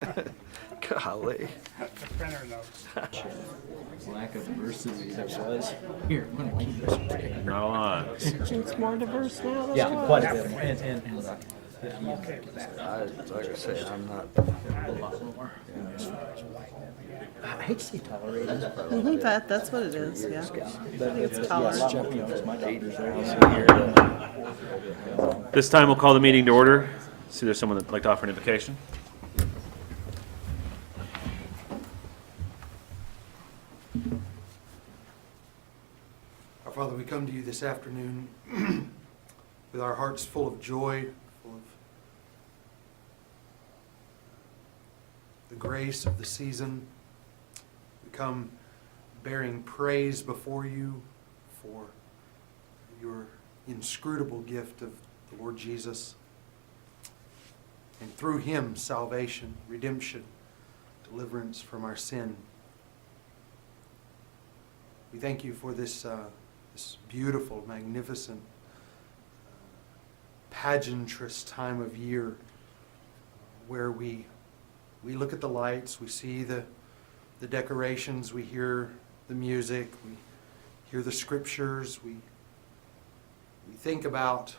Golly. The printer knows. Lack of diversity there was here when we were. Not a lot. It's more diverse now than Yeah, it was. quite a bit more. And Like I say, I'm not. a lot more. I hate to say tolerated. That's what it is, yeah. But it's tolerant. You know, it's my daughter's raising This time we'll call the meeting to order. See, there's someone that'd like to offer an invocation. Our Father, we come to you this afternoon with our hearts full of joy, full of the grace of the season. We come bearing praise before you for your inscrutable gift of the Lord Jesus. And through him, salvation, redemption, deliverance from our sin. We thank you for this beautiful, magnificent, pageantrous time of year where we look at the lights, we see the decorations, we hear the music, we hear the scriptures, we think about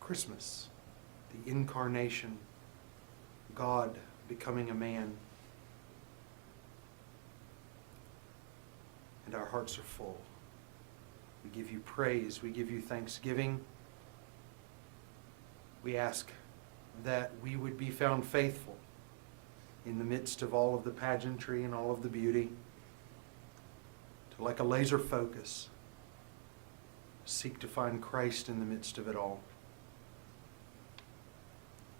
Christmas, the incarnation, God becoming a man. And our hearts are full. We give you praise. We give you thanksgiving. We ask that we would be found faithful in the midst of all of the pageantry and all of the beauty, to, like a laser focus, seek to find Christ in the midst of it all.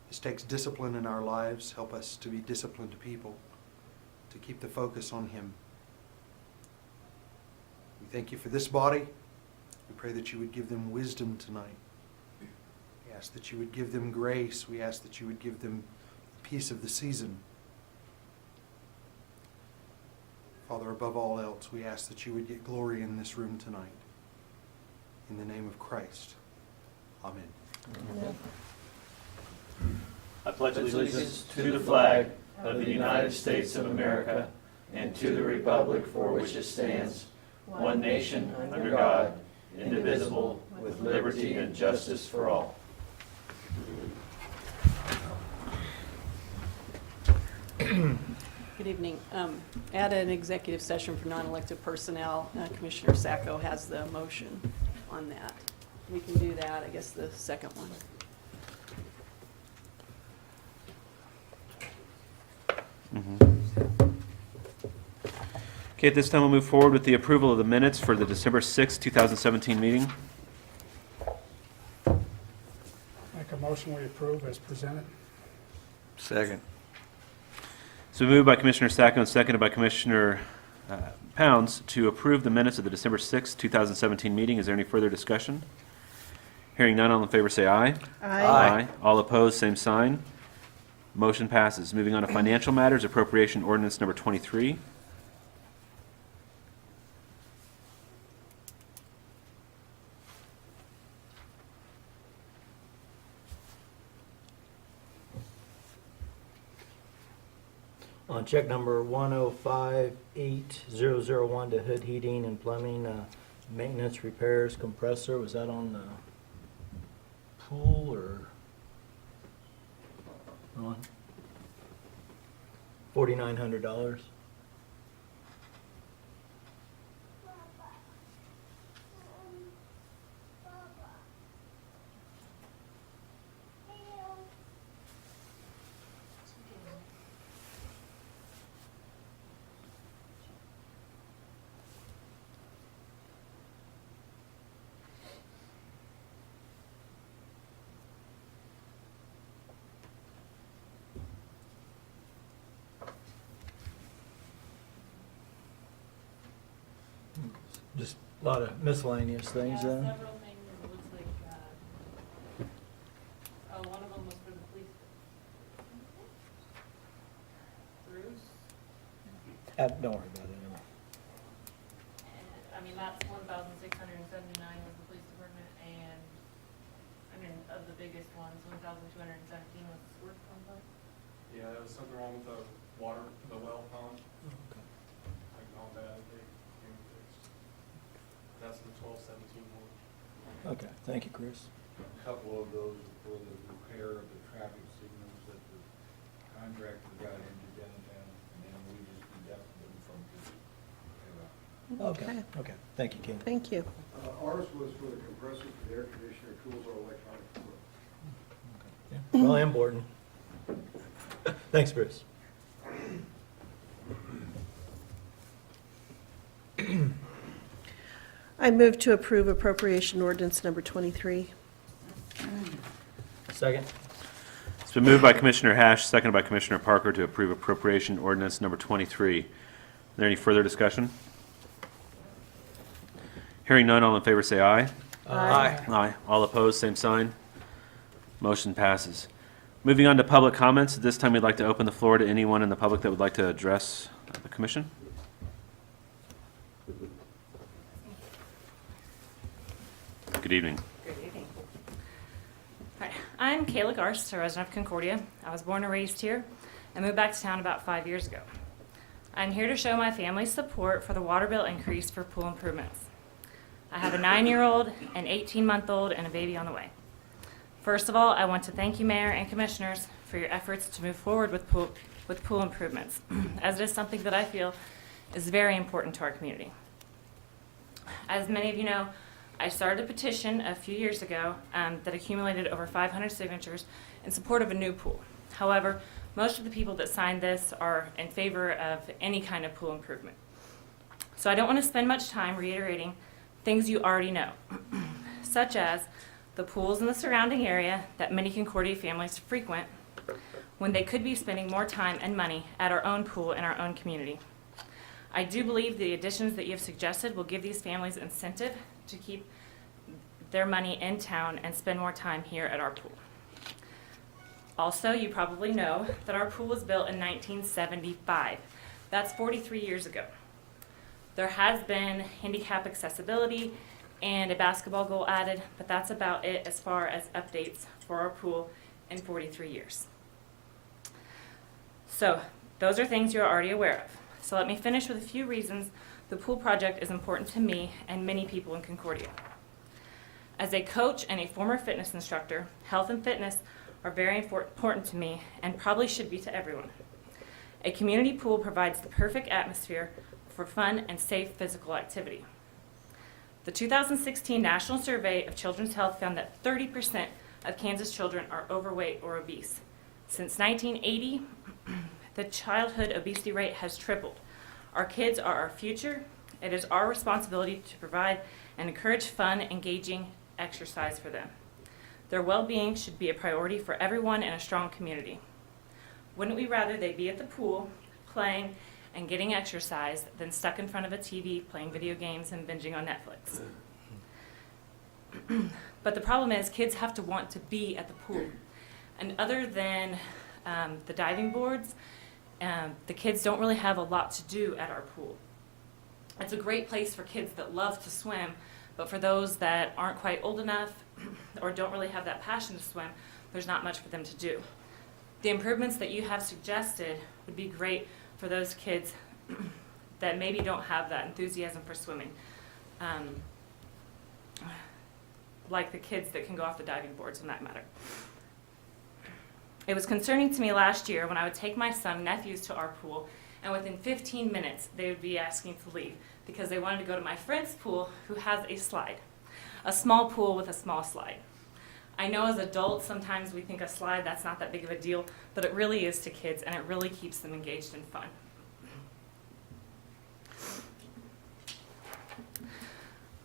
This takes discipline in our lives. Help us to be disciplined people, to keep the focus on him. We thank you for this body. We pray that you would give them wisdom tonight. We ask that you would give them grace. We ask that you would give them the peace of the season. Father, above all else, we ask that you would get glory in this room tonight. In the name of Christ. Amen. Amen. I pledge allegiance to the flag of the United States of America and to the republic for which it stands, one nation, under God, indivisible, with liberty and justice for all. Good evening. At an executive session for non-elected personnel, Commissioner Sacco has the motion on that. We can do that, I guess, the second one. Okay, at this time we'll move forward with the approval of the minutes for the December 6th, 2017 meeting. Make a motion we approve as presented. Second. So moved by Commissioner Sacco and seconded by Commissioner Pounds to approve the minutes of the December 6th, 2017 meeting. Is there any further discussion? Hearing none, all in favor say aye. Aye. All opposed, same sign. Motion passes. Moving on to financial matters, appropriation ordinance number 23. On check number 1058001 to Hood Heating and Plumbing, maintenance, repairs, compressor, was that on the pool or? On? $4,900. Just a lot of miscellaneous things then. Several things, it looks like, one of them was for the police. Bruce, Don't worry about it anymore. and, I mean, that's 1,679 was the police department, and, I mean, of the biggest ones, 1,217 was the sports complex. Yeah, there was something wrong with the water, the well pump. Like all that, they came fixed. That's the 1217 one. Okay, thank you, Chris. A couple of those for the repair of the traffic signals that the contractor got into downtown, and then we just deducted them from the, Okay, okay, thank you, Ken. Thank you. ours was for the compressor for the air conditioner, tools or electronic equipment. Yeah. Well, and Borton. Thanks, Chris. I move to approve appropriation ordinance number 23. Second? It's been moved by Commissioner Hash, seconded by Commissioner Parker to approve appropriation ordinance number 23. Is there any further discussion? Hearing none, all in favor say aye. Aye. Aye. All opposed, same sign. Motion passes. Moving on to public comments. At this time, we'd like to open the floor to anyone in the public that would like to address the commission. Good evening. Good evening. Hi, I'm Kayla Garst, a resident of Concordia. I was born and raised here and moved back to town about 5 years ago. I'm here to show my family's support for the water bill increase for pool improvements. I have a 9-year-old, an 18-month-old, and a baby on the way. First of all, I want to thank you, Mayor and Commissioners, for your efforts to move forward with pool improvements, as it is something that I feel is very important to our community. As many of you know, I started a petition a few years ago that accumulated over 500 signatures in support of a new pool. However, most of the people that signed this are in favor of any kind of pool improvement. So I don't want to spend much time reiterating things you already know, such as the pools in the surrounding area that many Concordia families frequent when they could be spending more time and money at our own pool in our own community. I do believe the additions that you have suggested will give these families incentive to keep their money in town and spend more time here at our pool. Also, you probably know that our pool was built in 1975. That's 43 years ago. There has been handicap accessibility and a basketball goal added, but that's about it as far as updates for our pool in 43 years. So those are things you're already aware of. So let me finish with a few reasons the pool project is important to me and many people in Concordia. As a coach and a former fitness instructor, health and fitness are very important to me and probably should be to everyone. A community pool provides the perfect atmosphere for fun and safe physical activity. The 2016 National Survey of Children's Health found that 30% of Kansas children are overweight or obese. Since 1980, the childhood obesity rate has tripled. Our kids are our future. It is our responsibility to provide and encourage fun, engaging exercise for them. Their well-being should be a priority for everyone in a strong community. Wouldn't we rather they be at the pool, playing and getting exercise than stuck in front of a TV playing video games and binging on Netflix? But the problem is kids have to want to be at the pool. And other than the diving boards, the kids don't really have a lot to do at our pool. It's a great place for kids that love to swim, but for those that aren't quite old enough or don't really have that passion to swim, there's not much for them to do. The improvements that you have suggested would be great for those kids that maybe don't have that enthusiasm for swimming, like the kids that can go off the diving boards in that matter. It was concerning to me last year when I would take my son and nephews to our pool, and within 15 minutes they would be asking to leave because they wanted to go to my friend's pool who has a slide, a small pool with a small slide. I know as adults sometimes we think a slide, that's not that big of a deal, but it really is to kids, and it really keeps them engaged and fun.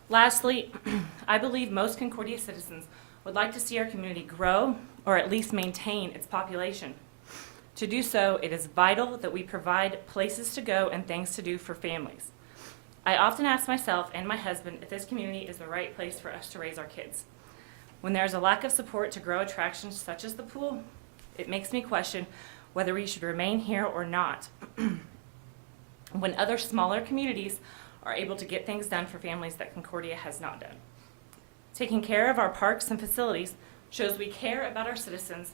Lastly, I believe most Concordia citizens would like to see our community grow or at least maintain its population. To do so, it is vital that we provide places to go and things to do for families. I often ask myself and my husband if this community is the right place for us to raise our kids. When there is a lack of support to grow attractions such as the pool, it makes me question whether we should remain here or not. When other smaller communities are able to get things done for families that Concordia has not done. Taking care of our parks and facilities shows we care about our citizens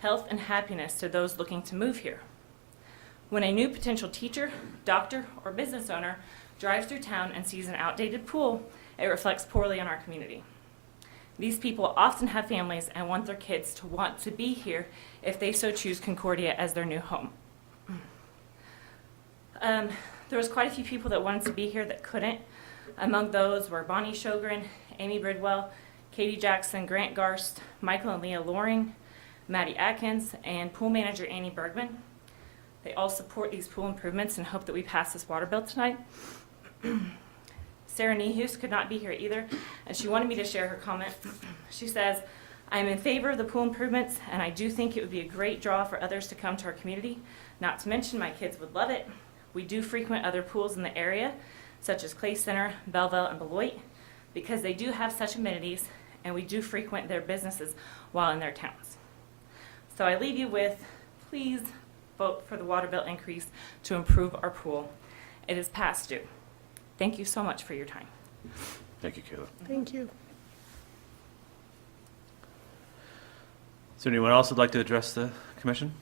health, and happiness to those looking to move here. When a new potential teacher, doctor, or business owner drives through town and sees an outdated pool, it reflects poorly on our community. These people often have families and want their kids to want to be here if they so choose Concordia as their new home. There was quite a few people that wanted to be here that couldn't. Among those were Bonnie Shogren, Amy Bridwell, Katie Jackson, Grant Garst, Michael and Leah Loring, Maddie Atkins, and pool manager Annie Bergman. They all support these pool improvements and hope that we pass this water bill tonight. Sarah Nehus could not be here either, and she wanted me to share her comment. She says, "I am in favor of the pool improvements, and I do think it would be a great draw for others to come to our community. Not to mention my kids would love it. We do frequent other pools in the area, such as Clay Center, Belleville, and Beloit, because they do have such amenities, and we do frequent their businesses while in their towns." So I leave you with, please vote for the water bill increase to improve our pool. It is past due. Thank you so much for your time. Thank you, Kayla. Thank you. Is there anyone else who'd like to address the commission?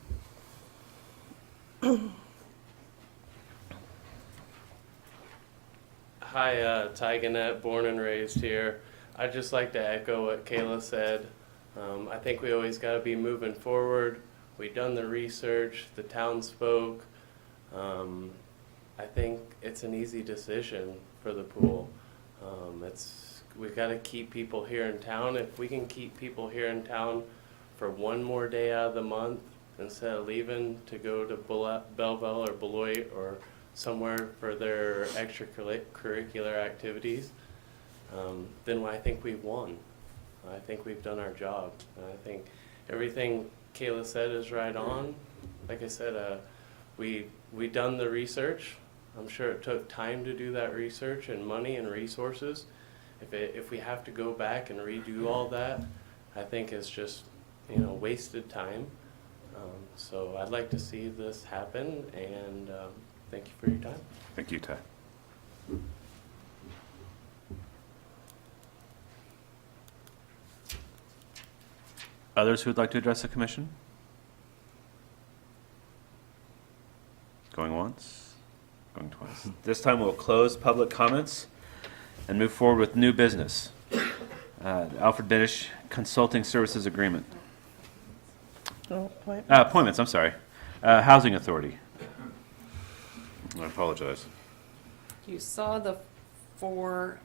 Hi, Ty Gannett, born and raised here. I'd just like to echo what Kayla said. I think we always got to be moving forward. We've done the research, the townsfolk. I think it's an easy decision for the pool. We've got to keep people here in town. If we can keep people here in town for one more day out of the month instead of leaving to go to Belleville or Beloit or somewhere for their extracurricular activities, then I think we've won. I think we've done our job. And I think everything Kayla said is right on. Like I said, we done the research. I'm sure it took time to do that research and money and resources. If we have to go back and redo all that, I think it's just wasted time. So I'd like to see this happen, and thank you for your time. Thank you, Ty. Others who would like to address the commission? Going once, going twice. This time we'll close public comments and move forward with new business. Alfred Denish Consulting Services Agreement. Oh, point. Appointments, I'm sorry. Housing Authority. I apologize. You saw the 4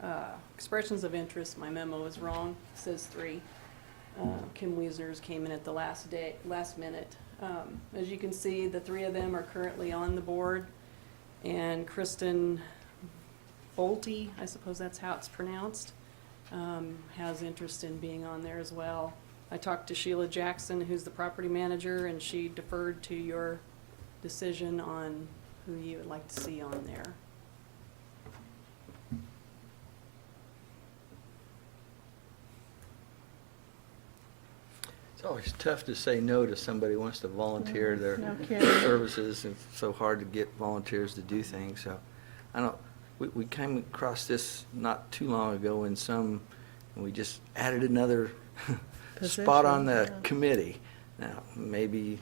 expressions of interest. My memo is wrong. It says 3. Kim Wiesner's came in at the last minute. As you can see, the 3 of them are currently on the board, and Kristen Bolte, I suppose that's how it's pronounced, has interest in being on there as well. I talked to Sheila Jackson, who's the property manager, and she deferred to your decision on who you would like to see on there. It's always tough to say no to somebody who wants to volunteer their No kidding. services. It's so hard to get volunteers to do things, so we came across this not too long ago and we just added another spot on the Position, yeah. committee. Now, maybe,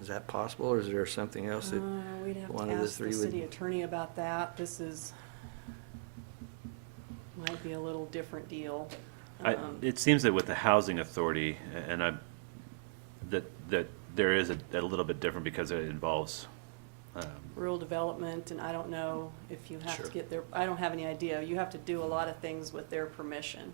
is that possible, or is there something else that We'd have one to of the ask the 3 city would? attorney about that. This might be a little different deal. It seems that with the Housing Authority, and that there is a little bit different because it involves Rural development, and I don't know if you have Sure. to get their, I don't have any idea. You have to do a lot of things with their permission.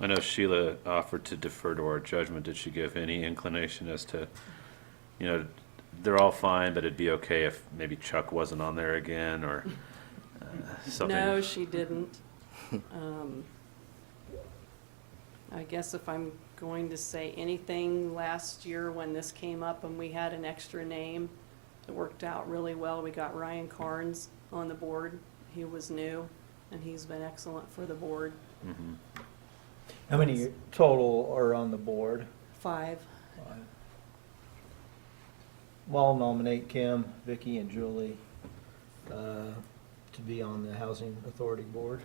I know Sheila offered to defer to our judgment. Did she give any inclination as to, they're all fine, but it'd be okay if maybe Chuck wasn't on there again or something? No, she didn't. I guess if I'm going to say anything, last year when this came up and we had an extra name, it worked out really well. We got Ryan Carnes on the board. He was new, and he's been excellent for the board. Mhm. How many total are on the board? 5. Well, I'll nominate Kim, Vicky, and Julie to be on the Housing Authority Board.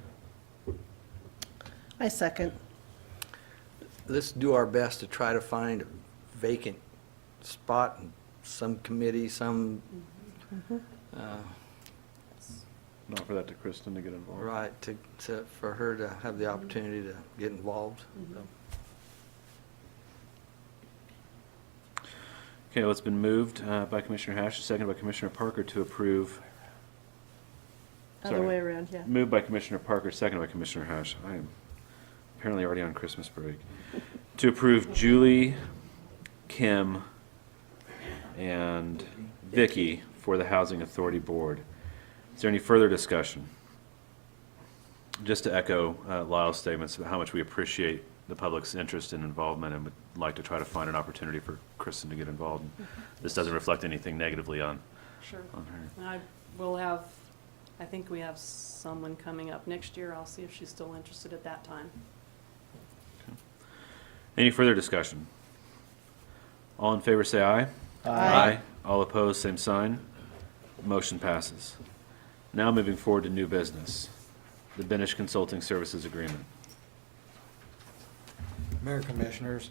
I second. let's do our best to try to find a vacant spot in some committee, some, Offer that to Kristen to get involved. right, for her to have the opportunity to get involved. Okay, well, it's been moved by Commissioner Hash, seconded by Commissioner Parker to approve. Other Sorry. way around, yeah. Moved by Commissioner Parker, seconded by Commissioner Hash. I am apparently already on Christmas break. To approve Julie, Kim, and Vicky for the Housing Authority Board. Is there any further discussion? Just to echo Lyle's statements about how much we appreciate the public's interest and involvement, and would like to try to find an opportunity for Kristen to get involved. This doesn't reflect anything negatively on Sure. her. I will have, I think we have someone coming up next year. I'll see if she's still interested at that time. Any further discussion? All in favor say aye. Aye. All opposed, same sign. Motion passes. Now moving forward to new business, the Benish Consulting Services Agreement. Mayor Commissioners,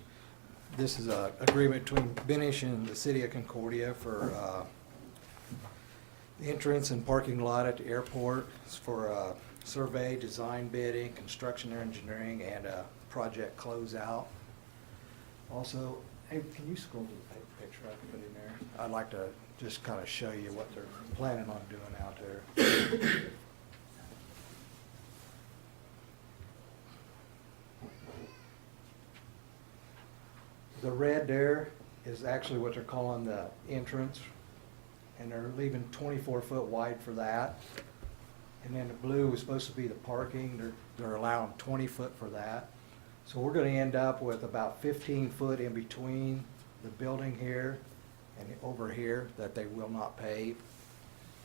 this is an agreement between Benish and the City of Concordia for the entrance and parking lot at the airport. It's for survey, design bidding, construction engineering, and project closeout. Also, hey, can you scroll to the picture I put in there? I'd like to just kind of show you what they're planning on doing out there. The red there is actually what they're calling the entrance, and they're leaving 24-foot wide for that. And then the blue is supposed to be the parking, they're allowing 20-foot for that. So we're gonna end up with about 15-foot in between the building here and over here that they will not pave.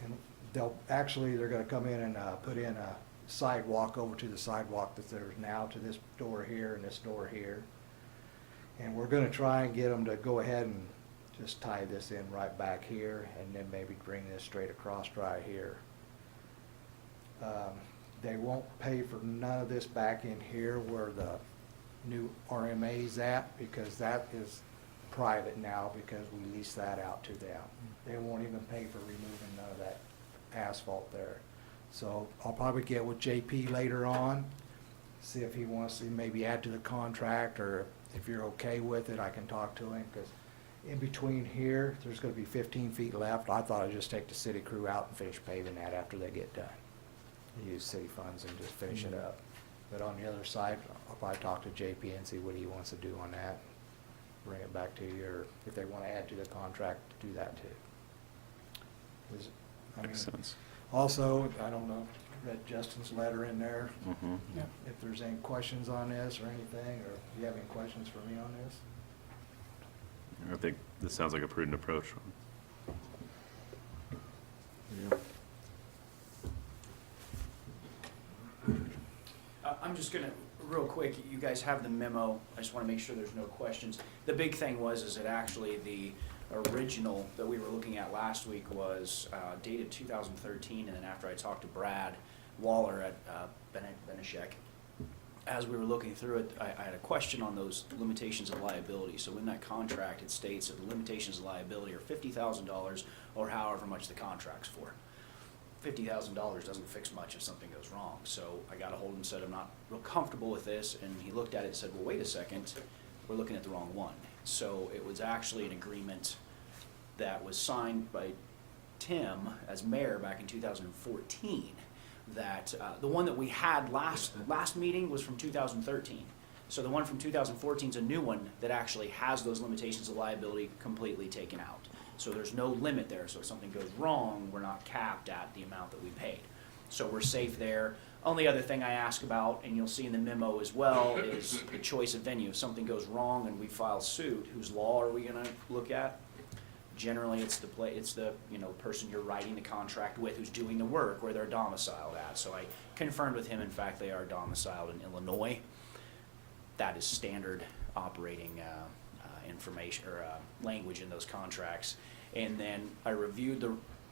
And they're gonna come in and put in a sidewalk over to the sidewalk that there's now to this door here and this door here. And we're gonna try and get them to go ahead and just tie this in right back here and then maybe bring this straight across right here. They won't pay for none of this back in here where the new RMA's at, because that is private now because we lease that out to them. They won't even pay for removing none of that asphalt there. So I'll probably get with JP later on, see if he wants to maybe add to the contract, or if you're okay with it, I can talk to him, because in between here, there's gonna be 15 feet left. I thought I'd just take the city crew out and finish paving that after they get done. Use city funds and just finish it up. But on the other side, I'll probably talk to JP and see what he wants to do on that. Bring it back to you, or if they wanna add to the contract, do that too. Makes sense. Also, I don't know, read Justin's letter in there. Mhm. If there's any questions on this or anything, or if you have any questions for me on this? I think this sounds like a prudent approach. I'm just gonna, real quick, you guys have the memo, I just wanna make sure there's no questions. The big thing is that actually the original that we were looking at last week was dated 2013, and then after I talked to Brad Waller at Benishek, as we were looking through it, I had a question on those limitations of liability. So in that contract, it states that the limitations of liability are $50,000 or however much the contract's for. $50,000 doesn't fix much if something goes wrong. So I got a hold of him and said, I'm not real comfortable with this. And he looked at it and said, well, wait a second, we're looking at the wrong one. So it was actually an agreement that was signed by Tim as mayor back in 2014. That the one that we had last meeting was from 2013. So the one from 2014 is a new one that actually has those limitations of liability completely taken out. So there's no limit there, so if something goes wrong, we're not capped at the amount that we paid. So we're safe there. Only other thing I ask about, and you'll see in the memo as well, is the choice of venue. If something goes wrong and we file suit, whose law are we gonna look at? Generally, it's the person you're writing the contract with who's doing the work, where they're domiciled at. So I confirmed with him, in fact, they are domiciled in Illinois. That is standard operating information or language in those contracts. And then I reviewed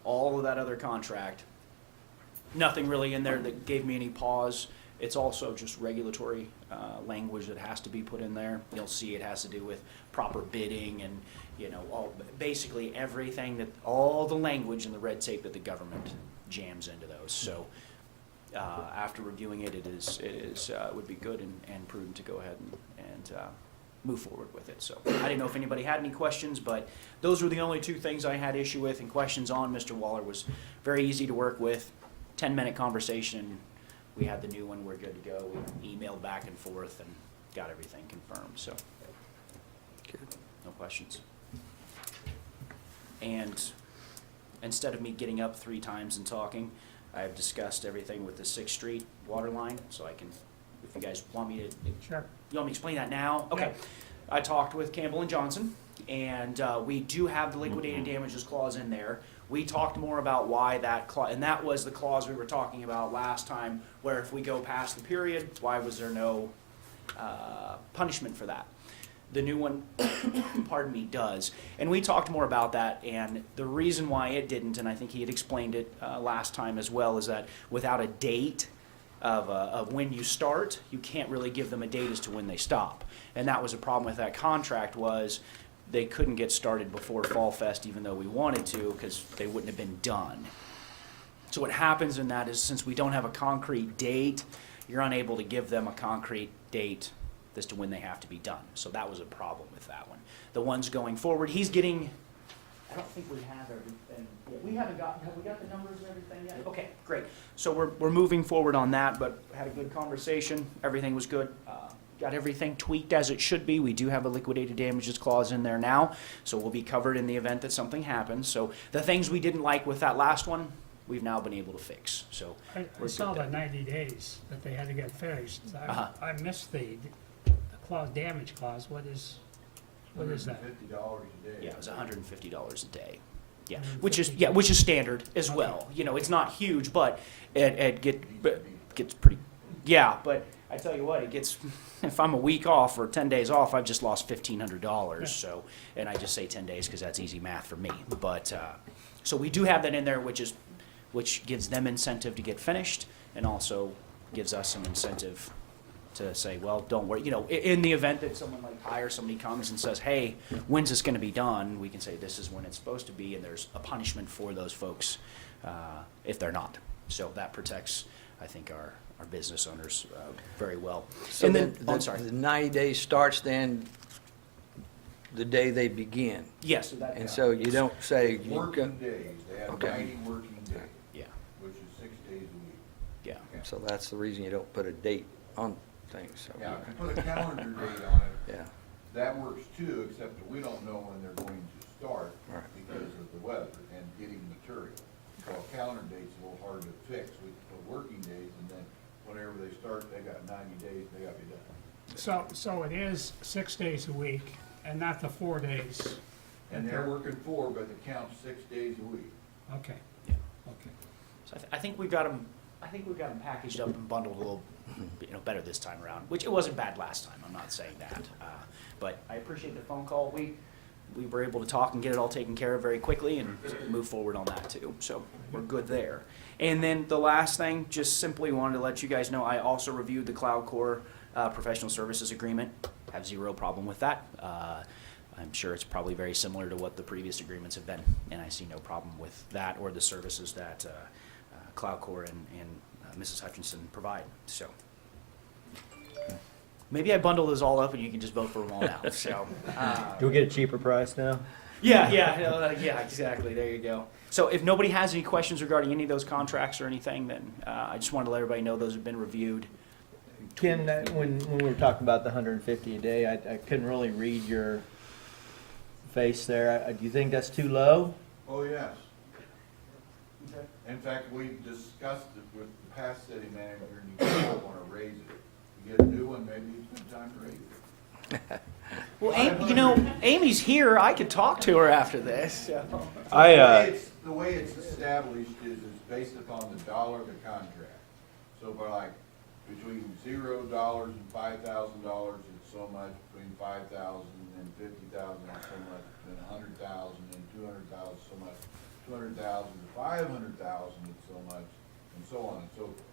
all of that other contract. Nothing really in there that gave me any pause. It's also just regulatory language that has to be put in there. You'll see it has to do with proper bidding and, basically everything that, all the language and the red tape that the government jams into those. So after reviewing it, it would be good and prudent to go ahead and move forward with it. So I didn't know if anybody had any questions, but those were the only two things I had issue with and questions on. Mr. Waller was very easy to work with, 10-minute conversation. We had the new one, we're good to go. We emailed back and forth and got everything confirmed, so. Good. No questions. And instead of me getting up 3 times and talking, I've discussed everything with the 6th Street water line, so I can, if you guys want me to. Sure. You want me to explain that now? Okay. I talked with Campbell and Johnson, and we do have the liquidated damages clause in there. We talked more about why that clause, and that was the clause we were talking about last time, where if we go past the period, why was there no punishment for that? The new one, pardon me, does. And we talked more about that, and the reason why it didn't, and I think he had explained it last time as well, is that without a date of when you start, you can't really give them a date as to when they stop. And that was a problem with that contract, was they couldn't get started before Fall Fest even though we wanted to, because they wouldn't have been done. So what happens in that is, since we don't have a concrete date, you're unable to give them a concrete date as to when they have to be done. So that was a problem with that one. The ones going forward, he's getting, I don't think we have everything. We haven't gotten, have we got the numbers and everything yet? Okay, great. So we're moving forward on that, but had a good conversation. Everything was good. Got everything tweaked as it should be. We do have a liquidated damages clause in there now, so we'll be covered in the event that something happens. So the things we didn't like with that last one, we've now been able to fix. So I we're saw good the there. 90 days that they had to get finished. Uh-huh. I missed the clause, damage clause. What is that? $150 a day. Yeah, it was $150 a day. Yeah, which is standard as well. It's not huge, but it gets pretty. Yeah, but I tell you what, it gets. If I'm a week off or 10 days off, I've just lost $1,500. So, and I just say 10 days because that's easy math for me. But so we do have that in there, which gives them incentive to get finished, and also gives us some incentive to say, well, don't worry. In the event that someone like hire somebody comes and says, hey, when's this going to be done? We can say this is when it's supposed to be, and there's a punishment for those folks if they're not. So that protects, I think, our business owners very well. So and then, I'm sorry. the 90 days starts then the day they begin? Yes. So that, And so you don't say, you Working go- days, they have Okay. 90 working days, yeah, which is 6 days a week. yeah. so that's the reason you don't put a date on things, so. Now, if you put a calendar date on it, Yeah, that works too, except that we don't know when they're going to start Right. because of the weather and getting material. So a calendar date's a little hard to fix. We put working days, and then whenever they start, they got 90 days, they gotta be done. So it is 6 days a week and not the 4 days. And they're working 4, but it counts 6 days a week. Okay. Yeah. Okay. So I think we've got them. I think we've got them packaged up and bundled a little, better this time around. Which it wasn't bad last time. I'm not saying that, but I appreciate the phone call. We were able to talk and get it all taken care of very quickly and move forward on that too. So we're good there. And then the last thing, just simply wanted to let you guys know, I also reviewed the Cloud Core professional services agreement. Have zero problem with that. I'm sure it's probably very similar to what the previous agreements have been, and I see no problem with that or the services that Cloud Core and Mrs. Hutchinson provide. So maybe I bundle those all up and you can just vote for them all now. So You'll get a cheaper price now? yeah, exactly. There you go. So if nobody has any questions regarding any of those contracts or anything, then I just wanted to let everybody know those have been reviewed. Ken, when we were talking about the 150 a day, I couldn't really read your face there. Do you think that's too low? Oh, yes. In fact, we discussed it with the past city manager, and he didn't want to raise it. You get a new one, maybe it's been time to raise it. Well, Amy's here. I could talk to her after this. So. The way it's established is based upon the dollar of the contract. So by between $0 and $5,000, it's so much. Between $5,000 and $50,000, it's so much. Between $100,000 and $200,000, so much. $200,000 to $500,000, it's so much, and so on and so forth.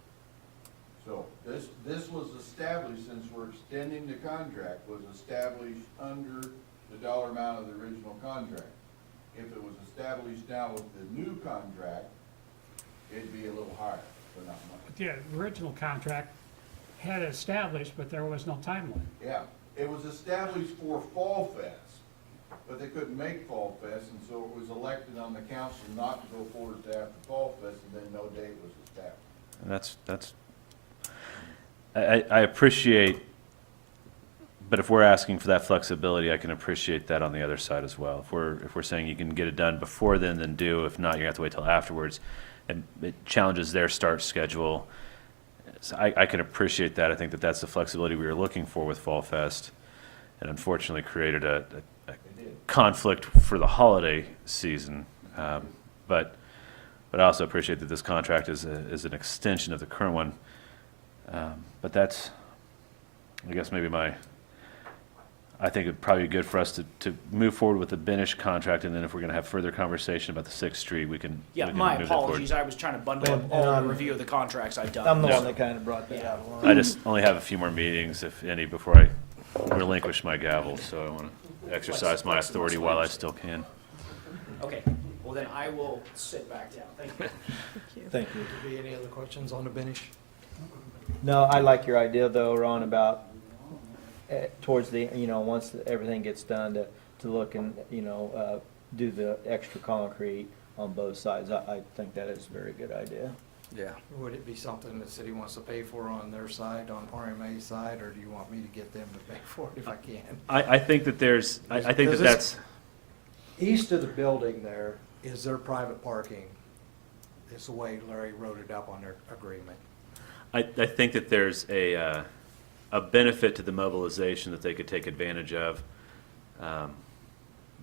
So this this was established, since we're extending the contract, was established under the dollar amount of the original contract. If it was established now with the new contract, it'd be a little higher, but not much. The original contract had it established, but there was no time limit. Yeah, it was established for Fall Fest, but they couldn't make Fall Fest, and so it was elected on the council not to go forward to after Fall Fest, and then no date was established. That's, I appreciate, but if we're asking for that flexibility, I can appreciate that on the other side as well. If we're saying you can get it done before then do, if not, you have to wait till afterwards, and it challenges their start schedule. So I can appreciate that. I think that that's the flexibility we were looking for with Fall Fest, and unfortunately created a conflict for the holiday season. But I also appreciate that this contract is an extension of the current one. But that's, I guess maybe I think it'd probably be good for us to move forward with the Benish contract, and then if we're gonna have further conversation about the 6th Street, we can Yeah, we can my move that forward. apologies, I was trying to bundle And- up all and the review of the contracts I've done. I'm the No. one that kind of brought that out along. I just only have a few more meetings, if any, before I relinquish my gavel, so I wanna exercise my authority while I still can. Okay, well then I will sit back down, thank you. Thank you. Be any other questions on the Benish? No, I like your idea though, Ron, about towards the, once everything gets done to look and, do the extra concrete on both sides. I think that is a very good idea. Yeah. Would it be something the city wants to pay for on their side, on RMA's side, or do you want me to get them to pay for it if I can? I think that there's, I think that Does that's, East of the building there is their private parking. It's the way Larry wrote it up on their agreement. I think that there's a benefit to the mobilization that they could take advantage of.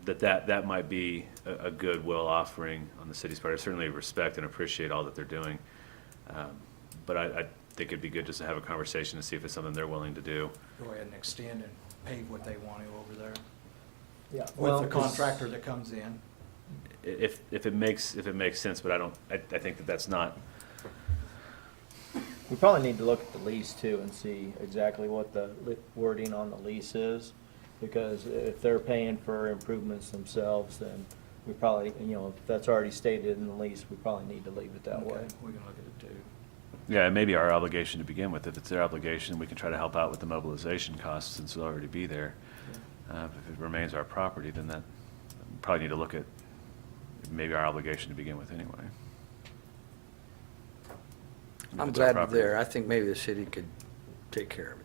That might be a goodwill offering on the city's part. I certainly respect and appreciate all that they're doing. But I think it'd be good just to have a conversation to see if it's something they're willing to do. Go ahead and extend and pave what they want to over there. Yeah. With the contractor that comes in. If it makes sense, but I think that that's not. We probably need to look at the lease too and see exactly what the wording on the lease is. Because if they're paying for improvements themselves, then we probably, if that's already stated in the lease, we probably need to leave it that way. Okay, we can look at it too. Yeah, it may be our obligation to begin with. If it's their obligation, we can try to help out with the mobilization costs since it'll already be there. If it remains our property, then that, we probably need to look at maybe our obligation to begin with anyway. If I'm it's our glad they're property. there. I think maybe the city could take care of it.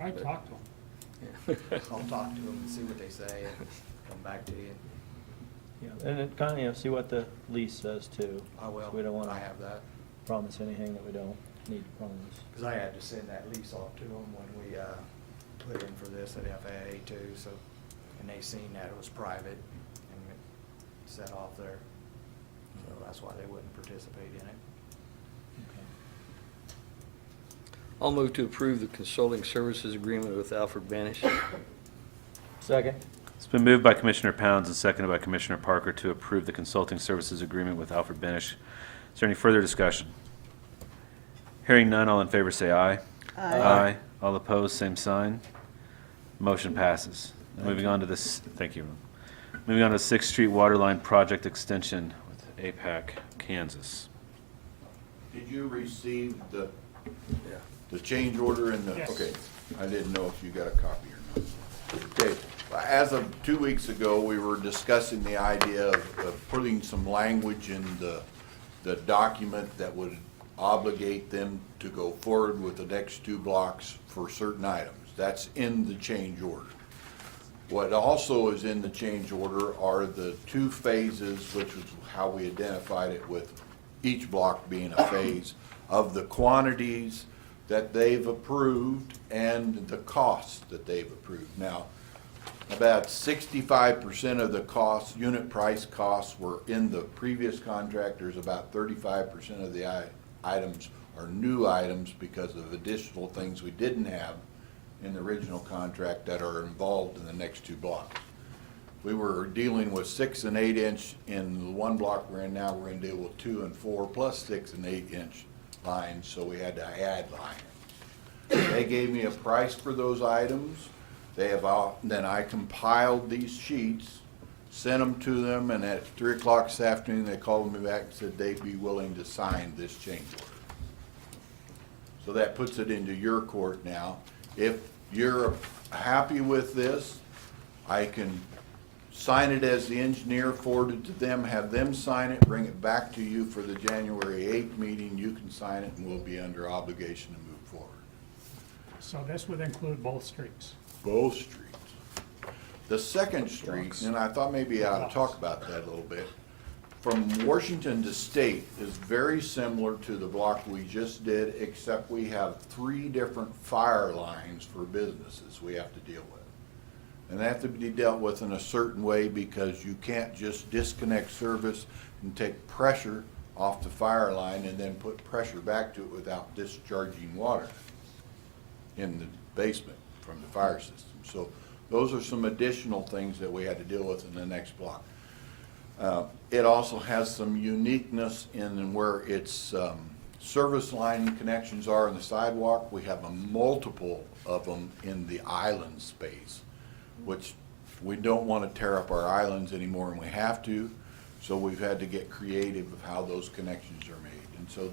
I talked to them. I'll talk to them and see what they say and come back to you. Yeah, and it kind of, see what the lease says too. I will. We don't want I to have that. promise anything that we don't need to promise. Because I had to send that lease off to them when we put in for this at FAA too, so, and they seen that it was private and it set off there. So that's why they wouldn't participate in it. I'll move to approve the consulting services agreement with Alfred Banish. Second? It's been moved by Commissioner Pounds and seconded by Commissioner Parker to approve the consulting services agreement with Alfred Benish. Is there any further discussion? Hearing none, all in favor say aye. Aye. All opposed, same sign. Motion passes. Moving on to this, thank you. Moving on to 6th Street Waterline Project Extension with APAC, Kansas. Did you receive the Yeah. change order and the, Yes. okay, I didn't know if you got a copy or not. Okay, as of 2 weeks ago, we were discussing the idea of putting some language in the document that would obligate them to go forward with the next 2 blocks for certain items. That's in the change order. What also is in the change order are the 2 phases, which was how we identified it with each block being a phase, of the quantities that they've approved and the costs that they've approved. Now, about 65% of the costs, unit price costs, were in the previous contract. There's about 35% of the items are new items because of additional things we didn't have in the original contract that are involved in the next 2 blocks. We were dealing with 6 and 8 inch in the 1 block we're in now. We're gonna deal with 2 and 4 plus 6 and 8 inch lines, so we had to add lines. They gave me a price for those items. They have, then I compiled these sheets, sent them to them, and at 3 o'clock this afternoon, they called me back and said they'd be willing to sign this change order. So that puts it into your court now. If you're happy with this, I can sign it as the engineer, forward it to them, have them sign it, bring it back to you for the January 8th meeting. You can sign it, and we'll be under obligation to move forward. So this would include both streets. Both streets. The second street, and I thought maybe I ought to talk about that a little bit, from Washington to State is very similar to the block we just did, except we have 3 different fire lines for businesses we have to deal with. And they have to be dealt with in a certain way because you can't just disconnect service and take pressure off the fire line and then put pressure back to it without discharging water in the basement from the fire system. So those are some additional things that we had to deal with in the next block. It also has some uniqueness in where its service line connections are in the sidewalk. We have a multiple of them in the island space, which we don't want to tear up our islands anymore, and we have to. So we've had to get creative of how those connections are made. And so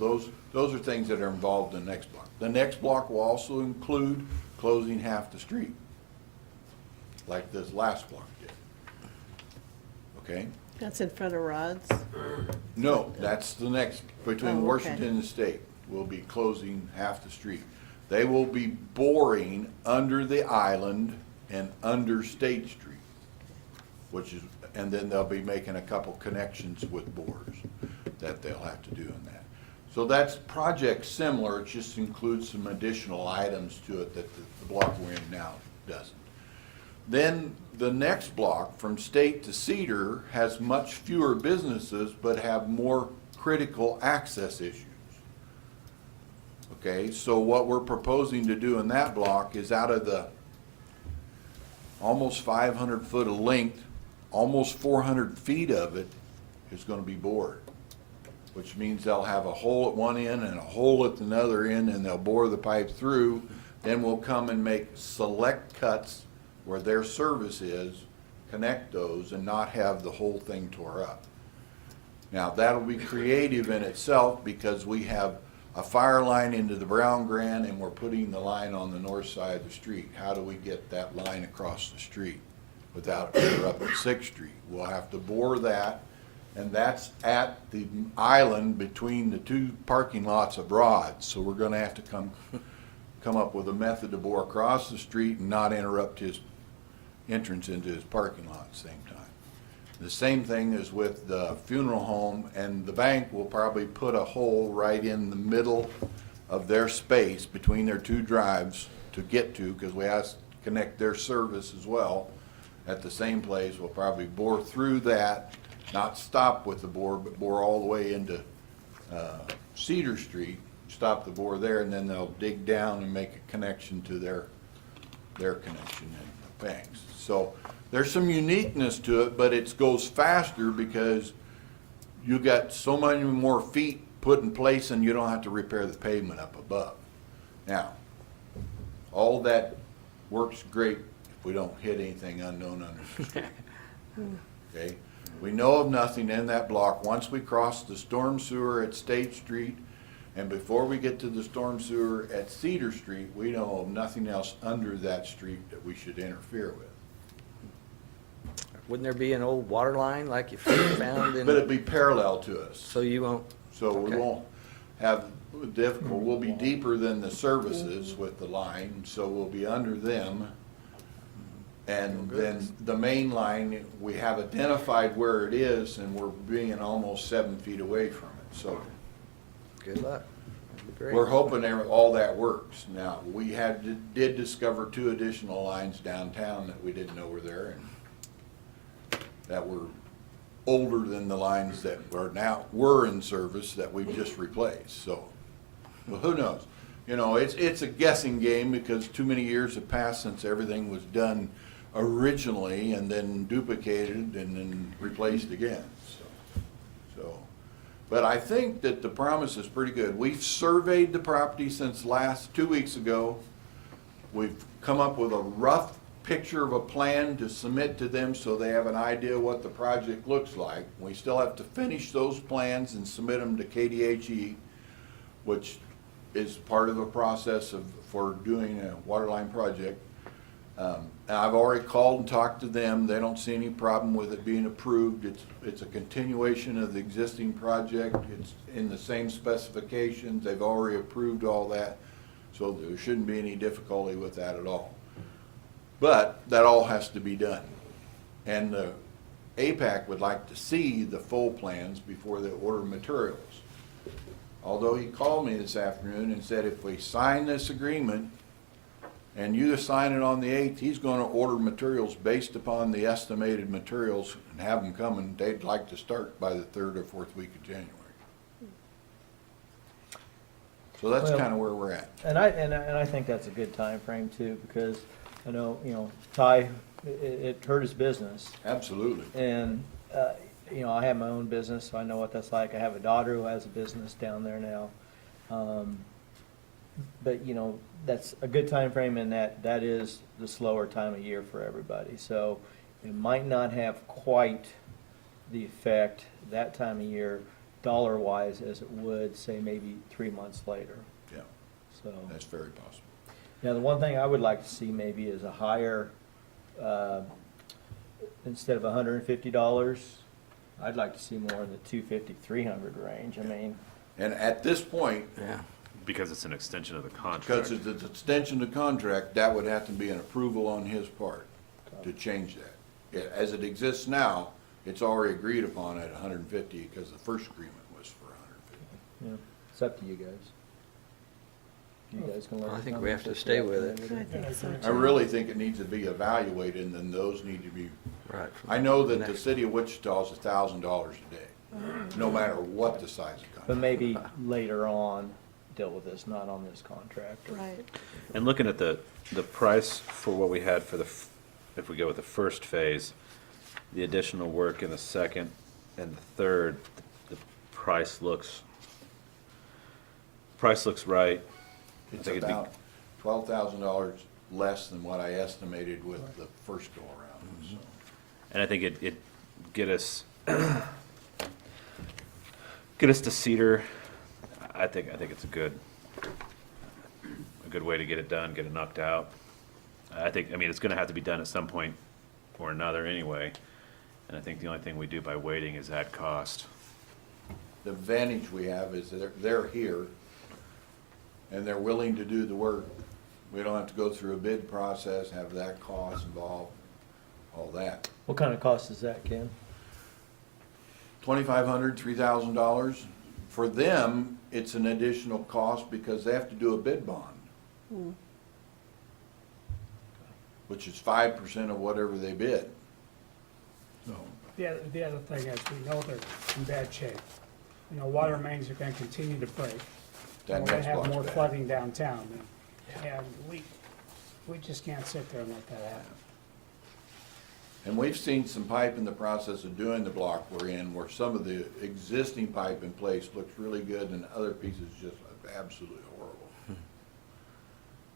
those are things that are involved in the next block. The next block will also include closing half the street, like this last block did. Okay? That's in front of Rod's. No, that's the next, between Oh, okay. Washington and State, we'll be closing half the street. They will be boring under the island and under State Street, which is, and then they'll be making a couple connections with bores that they'll have to do in that. So that's project similar, it just includes some additional items to it that the block we're in now doesn't. Then the next block from State to Cedar has much fewer businesses but have more critical access issues. Okay, so what we're proposing to do in that block is out of the almost 500 foot of length, almost 400 feet of it is going to be bored, which means they'll have a hole at one end and a hole at another end, and they'll bore the pipe through. Then we'll come and make select cuts where their service is, connect those, and not have the whole thing tore up. Now, that'll be creative in itself because we have a fire line into the Brown Grand and we're putting the line on the north side of the street. How do we get that line across the street without interrupting 6th Street? We'll have to bore that, and that's at the island between the 2 parking lots of Rod's. So we're gonna have to come up with a method to bore across the street and not interrupt his entrance into his parking lot at the same time. The same thing is with the funeral home, and the bank will probably put a hole right in the middle of their space between their 2 drives to get to, because we have to connect their service as well at the same place. We'll probably bore through that, not stop with the bore, but bore all the way into Cedar Street, stop the bore there, and then they'll dig down and make a connection to their connection in the banks. So there's some uniqueness to it, but it goes faster because you got so many more feet put in place and you don't have to repair the pavement up above. Now, all that works great if we don't hit anything unknown under the street. Okay? We know of nothing in that block. Once we cross the storm sewer at State Street, and before we get to the storm sewer at Cedar Street, we know of nothing else under that street that we should interfere with. Wouldn't there be an old water line like you found in? But it'd be parallel to us. So you won't, So we Okay. won't have difficult, we'll be deeper than the services with the line, so we'll be under them. And then the main line, we have identified where it is, and we're being almost 7 feet away from it, so. good luck. That'd be great. We're hoping all that works. Now, we did discover 2 additional lines downtown that we didn't know were there, and that were older than the lines that were in service that we've just replaced, so. Well, who knows? You know, it's a guessing game because too many years have passed since everything was done originally and then duplicated and then replaced again, so. But I think that the promise is pretty good. We've surveyed the property since 2 weeks ago. We've come up with a rough picture of a plan to submit to them so they have an idea what the project looks like. We still have to finish those plans and submit them to KDHE, which is part of the process for doing a water line project. And I've already called and talked to them. They don't see any problem with it being approved. It's a continuation of the existing project. It's in the same specifications. They've already approved all that. So there shouldn't be any difficulty with that at all. But that all has to be done. And the APAC would like to see the full plans before they order materials. Although he called me this afternoon and said if we sign this agreement and you sign it on the 8th, he's going to order materials based upon the estimated materials and have them come, and they'd like to start by the 3rd or 4th week of January. So that's Well, kind of where we're at. And I think that's a good time frame too, because I know, Ty, it hurt his business. Absolutely. And, I have my own business, so I know what that's like. I have a daughter who has a business down there now. But, that's a good time frame, and that is the slower time of year for everybody. So it might not have quite the effect that time of year, dollar-wise, as it would, say, maybe 3 months later. Yeah, So, that's very possible. now, the one thing I would like to see maybe is a higher, instead of $150, I'd like to see more in the $250, $300 range. I mean, And at this point, Yeah. Because it's an extension of the contract. because it's an extension of the contract, that would have to be an approval on his part to change that. Yeah, as it exists now, it's already agreed upon at 150 because the first agreement was for 150. it's up to you guys. You guys can let I us think know we if have to it's stay up with to it. you. I think so I too. really think it needs to be evaluated, and then those need to be, Right. I know that the Next. city of Wichita is $1,000 a day, no matter what the size of But contract. maybe later on, deal with this, not on this contract. Right. And looking at the price for what we had for if we go with the first phase, the additional work in the second and the third, the price looks right. I It's think it'd be- about $12,000 less than what I estimated with the first go-around, so. And I think it get us to Cedar. I think it's a good way to get it done, get it knocked out. I mean, it's gonna have to be done at some point or another anyway. And I think the only thing we do by waiting is add cost. The advantage we have is that they're here, and they're willing to do the work. We don't have to go through a bid process, have that cost involved, all that. What kind of cost is that, Ken? $2,500, $3,000. For them, it's an additional cost because they have to do a bid bond, which is 5% of whatever they bid. So, The other thing is, we know they're in bad shape. Water mains are gonna continue to break. that And we're gonna next have block's more bad. flooding downtown. And we just can't sit there and let that happen. And we've seen some pipe in the process of doing the block we're in, where some of the existing pipe in place looks really good and other pieces just absolutely horrible.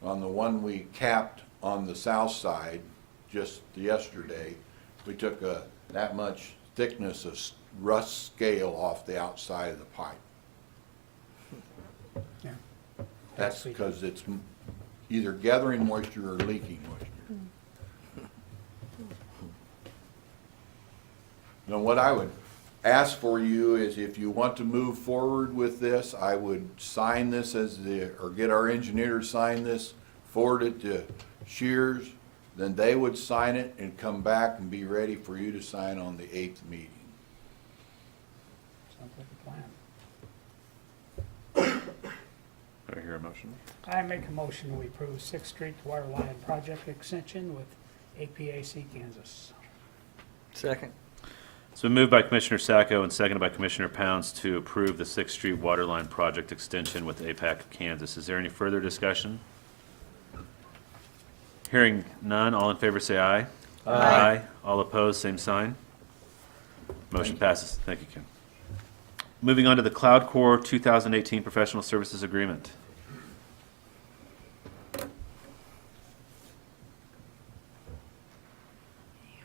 On the one we capped on the south side just yesterday, we took that much thickness of rust scale off the outside of the pipe. Yeah. That's because it's either gathering moisture or leaking moisture. Now, what I would ask for you is if you want to move forward with this, I would sign this or get our engineer to sign this, forward it to Shears, then they would sign it and come back and be ready for you to sign on the 8th meeting. Sounds like a plan. Do I hear a motion? I make a motion we approve Sixth Street Water Line Project Extension with APAC Kansas. Second. It's been moved by Commissioner Sacco and seconded by Commissioner Pounds to approve the 6th Street Waterline Project Extension with APAC Kansas. Is there any further discussion? Hearing none, all in favor say aye. Aye. All opposed, same sign. Motion passes. Thank you, Ken. Moving on to the Cloud Core 2018 Professional Services Agreement.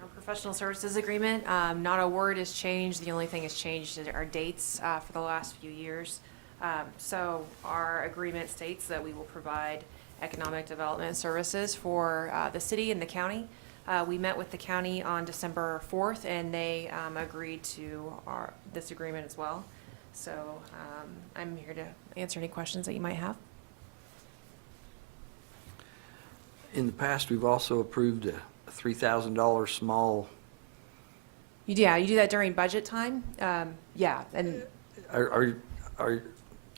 Our professional services agreement, not a word has changed. The only thing has changed is our dates for the last few years. So our agreement states that we will provide economic development services for the city and the county. We met with the county on December 4th, and they agreed to this agreement as well. So I'm here to answer any questions that you might have. In the past, we've also approved a $3,000 small, Yeah, you do that during budget time. Yeah, and are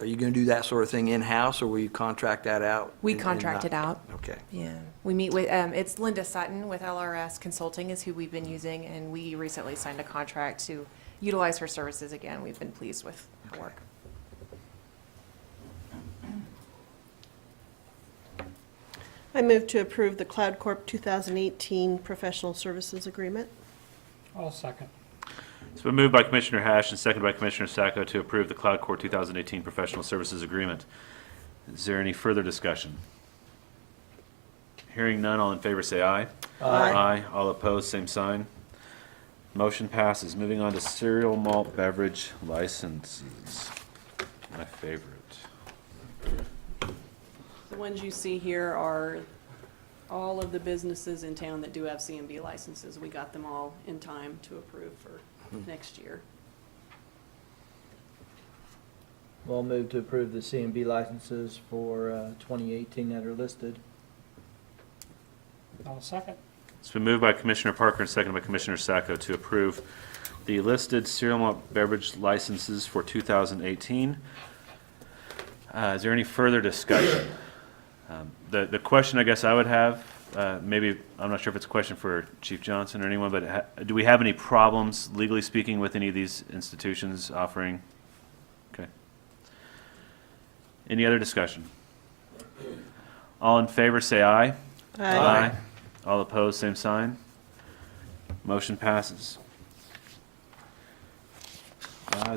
you gonna do that sort of thing in-house, or will you contract that out? we and contract not- it out. Okay. Yeah, we meet with, it's Linda Sutton with LRS Consulting is who we've been using, and we recently signed a contract to utilize her services again. We've been pleased with her work. I move to approve the Cloud Corp 2018 Professional Services Agreement. I'll second. It's been moved by Commissioner Hash and seconded by Commissioner Sacco to approve the Cloud Core 2018 Professional Services Agreement. Is there any further discussion? Hearing none, all in favor say aye. Aye. All opposed, same sign. Motion passes. Moving on to cereal malt beverage licenses. My favorite. The ones you see here are all of the businesses in town that do have CMB licenses. We got them all in time to approve for next year. Well, move to approve the CMB licenses for 2018 that are listed. I'll second. It's been moved by Commissioner Parker and seconded by Commissioner Sacco to approve the listed cereal malt beverage licenses for 2018. Is there any further discussion? The question I guess I would have, maybe, I'm not sure if it's a question for Chief Johnson or anyone, but do we have any problems, legally speaking, with any of these institutions offering? Okay. Any other discussion? All in favor, say aye. Aye. All opposed, same sign. Motion passes.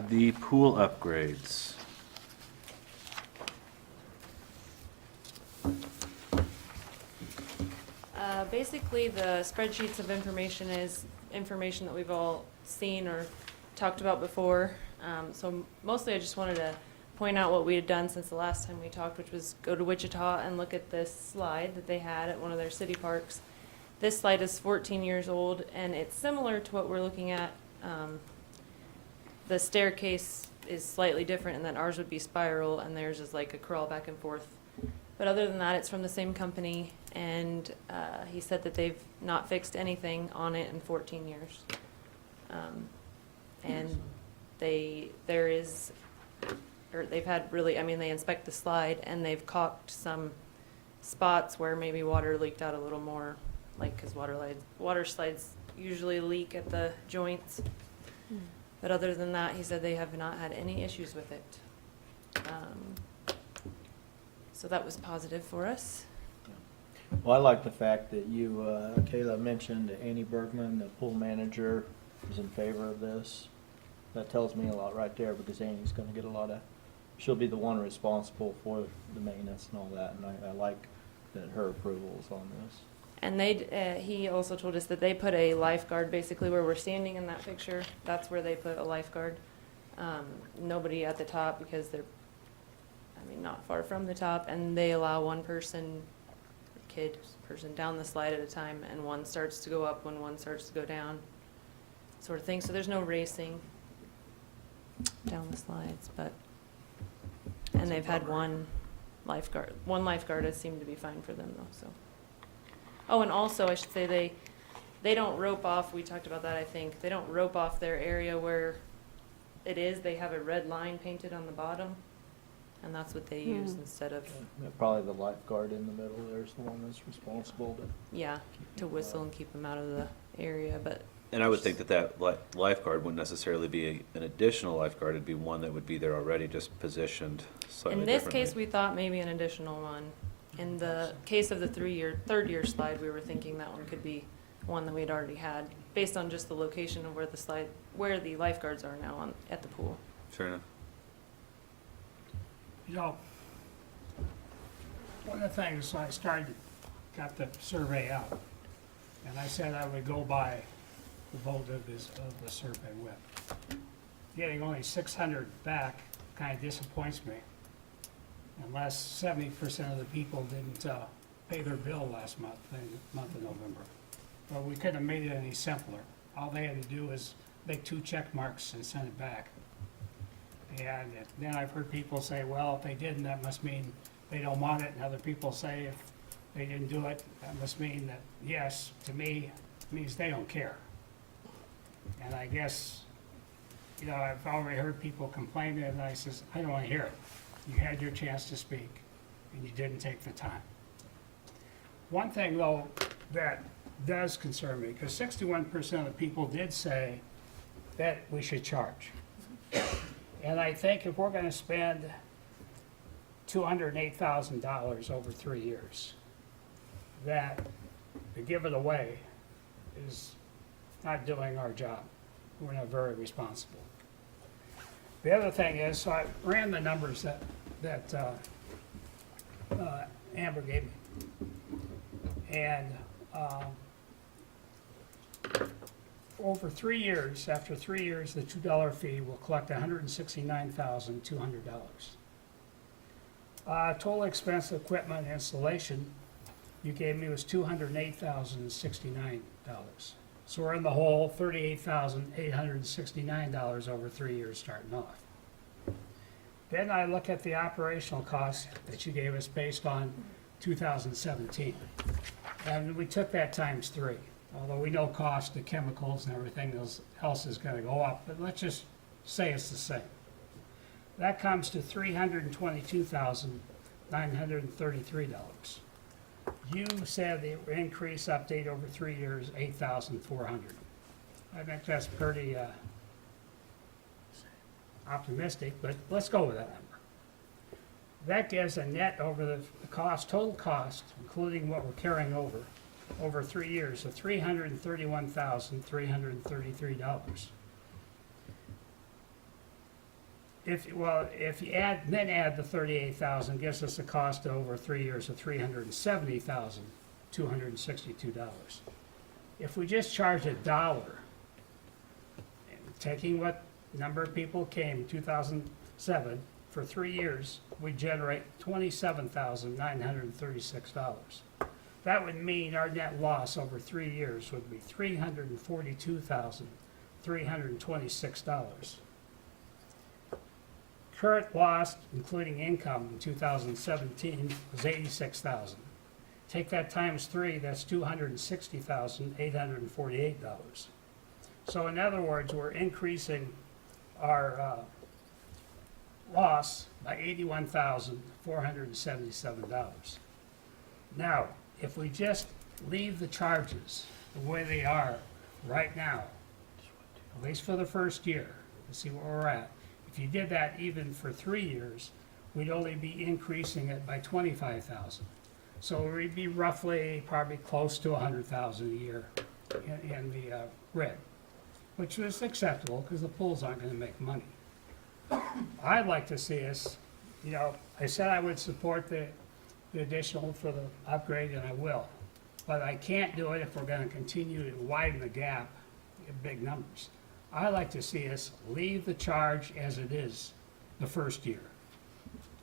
The pool upgrades. Basically, the spreadsheets of information is information that we've all seen or talked about before. So mostly I just wanted to point out what we had done since the last time we talked, which was go to Wichita and look at this slide that they had at one of their city parks. This slide is 14 years old, and it's similar to what we're looking at. The staircase is slightly different in that ours would be spiral and theirs is like a crawl back and forth. But other than that, it's from the same company, and he said that they've not fixed anything on it in 14 years. And they've had really, I mean, they inspect the slide and they've caulked some spots where maybe water leaked out a little more, like, because water slides usually leak at the joints. But other than that, he said they have not had any issues with it. So that was positive for us. Well, I like the fact that you, Kayla, mentioned that Annie Bergman, the pool manager, is in favor of this. That tells me a lot right there, because Annie's gonna get a lot of, she'll be the one responsible for the maintenance and all that, and I like that her approval is on this. And he also told us that they put a lifeguard basically where we're standing in that picture. That's where they put a lifeguard. Nobody at the top, because they're, I mean, not far from the top, and they allow one person down the slide at a time, and one starts to go up when one starts to go down, sort of thing. So there's no racing down the slides, and they've had one lifeguard. One lifeguard has seemed to be fine for them though, so. Oh, and also I should say they don't rope off, we talked about that, I think. They don't rope off their area where it is. They have a red line painted on the bottom, and that's what they use instead of, Probably the lifeguard in the middle there's the one that's responsible to. yeah, to whistle and keep them out of the area, but. And I would think that lifeguard wouldn't necessarily be an additional lifeguard, it'd be one that would be there already, just positioned slightly In this differently. case, we thought maybe an additional one. In the case of the third year slide, we were thinking that one could be one that we'd already had, based on just the location of where the lifeguards are now at the pool. Fair enough. You know, one of the things I started, got the survey out, and I said I would go by the vote of the survey with. Getting only 600 back kind of disappoints me, unless 70% of the people didn't pay their bill last month, the month of November. But we couldn't have made it any simpler. All they had to do was make 2 check marks and send it back. And then I've heard people say, well, if they didn't, that must mean they don't want it. And other people say if they didn't do it, that must mean that, yes, to me, it means they don't care. And I guess, you know, I've already heard people complaining, and I says, I don't want to hear it. You had your chance to speak, and you didn't take the time. One thing, though, that does concern me, because 61% of the people did say that we should charge. And I think if we're gonna spend $208,000 over 3 years, that to give it away is not doing our job. We're not very responsible. The other thing is, so I ran the numbers that Amber gave me. And over 3 years, after 3 years, the $2 fee will collect $169,200. Total expense of equipment and installation you gave me was $208,069. So we're in the hole, $38,869 over 3 years starting off. Then I look at the operational costs that you gave us based on 2017. And we took that times 3. Although we know cost of chemicals and everything else is gonna go up, but let's just say it's the same. That comes to $322,933. You said the increase update over 3 years, $8,400. I think that's pretty optimistic, but let's go with that number. That gives a net over the cost, total cost, including what we're carrying over 3 years of $331,333. If you add the 38,000, gives us a cost over 3 years of $370,262. If we just charge $1, taking what number of people came in 2007, for 3 years, we generate $27,936. That would mean our net loss over 3 years would be $342,326. Current loss, including income in 2017, was $86,000. Take that times 3, that's $260,848. So in other words, we're increasing our loss by $81,477. Now, if we just leave the charges the way they are right now, at least for the first year, to see where we're at, if you did that even for 3 years, we'd only be increasing it by $25,000. So we'd be roughly, probably close to $100,000 a year in the red, which was acceptable because the pools aren't going to make money. I'd like to see us, you know, I said I would support the additional for the upgrade, and I will. But I can't do it if we're gonna continue to widen the gap in big numbers. I like to see us leave the charge as it is the first year,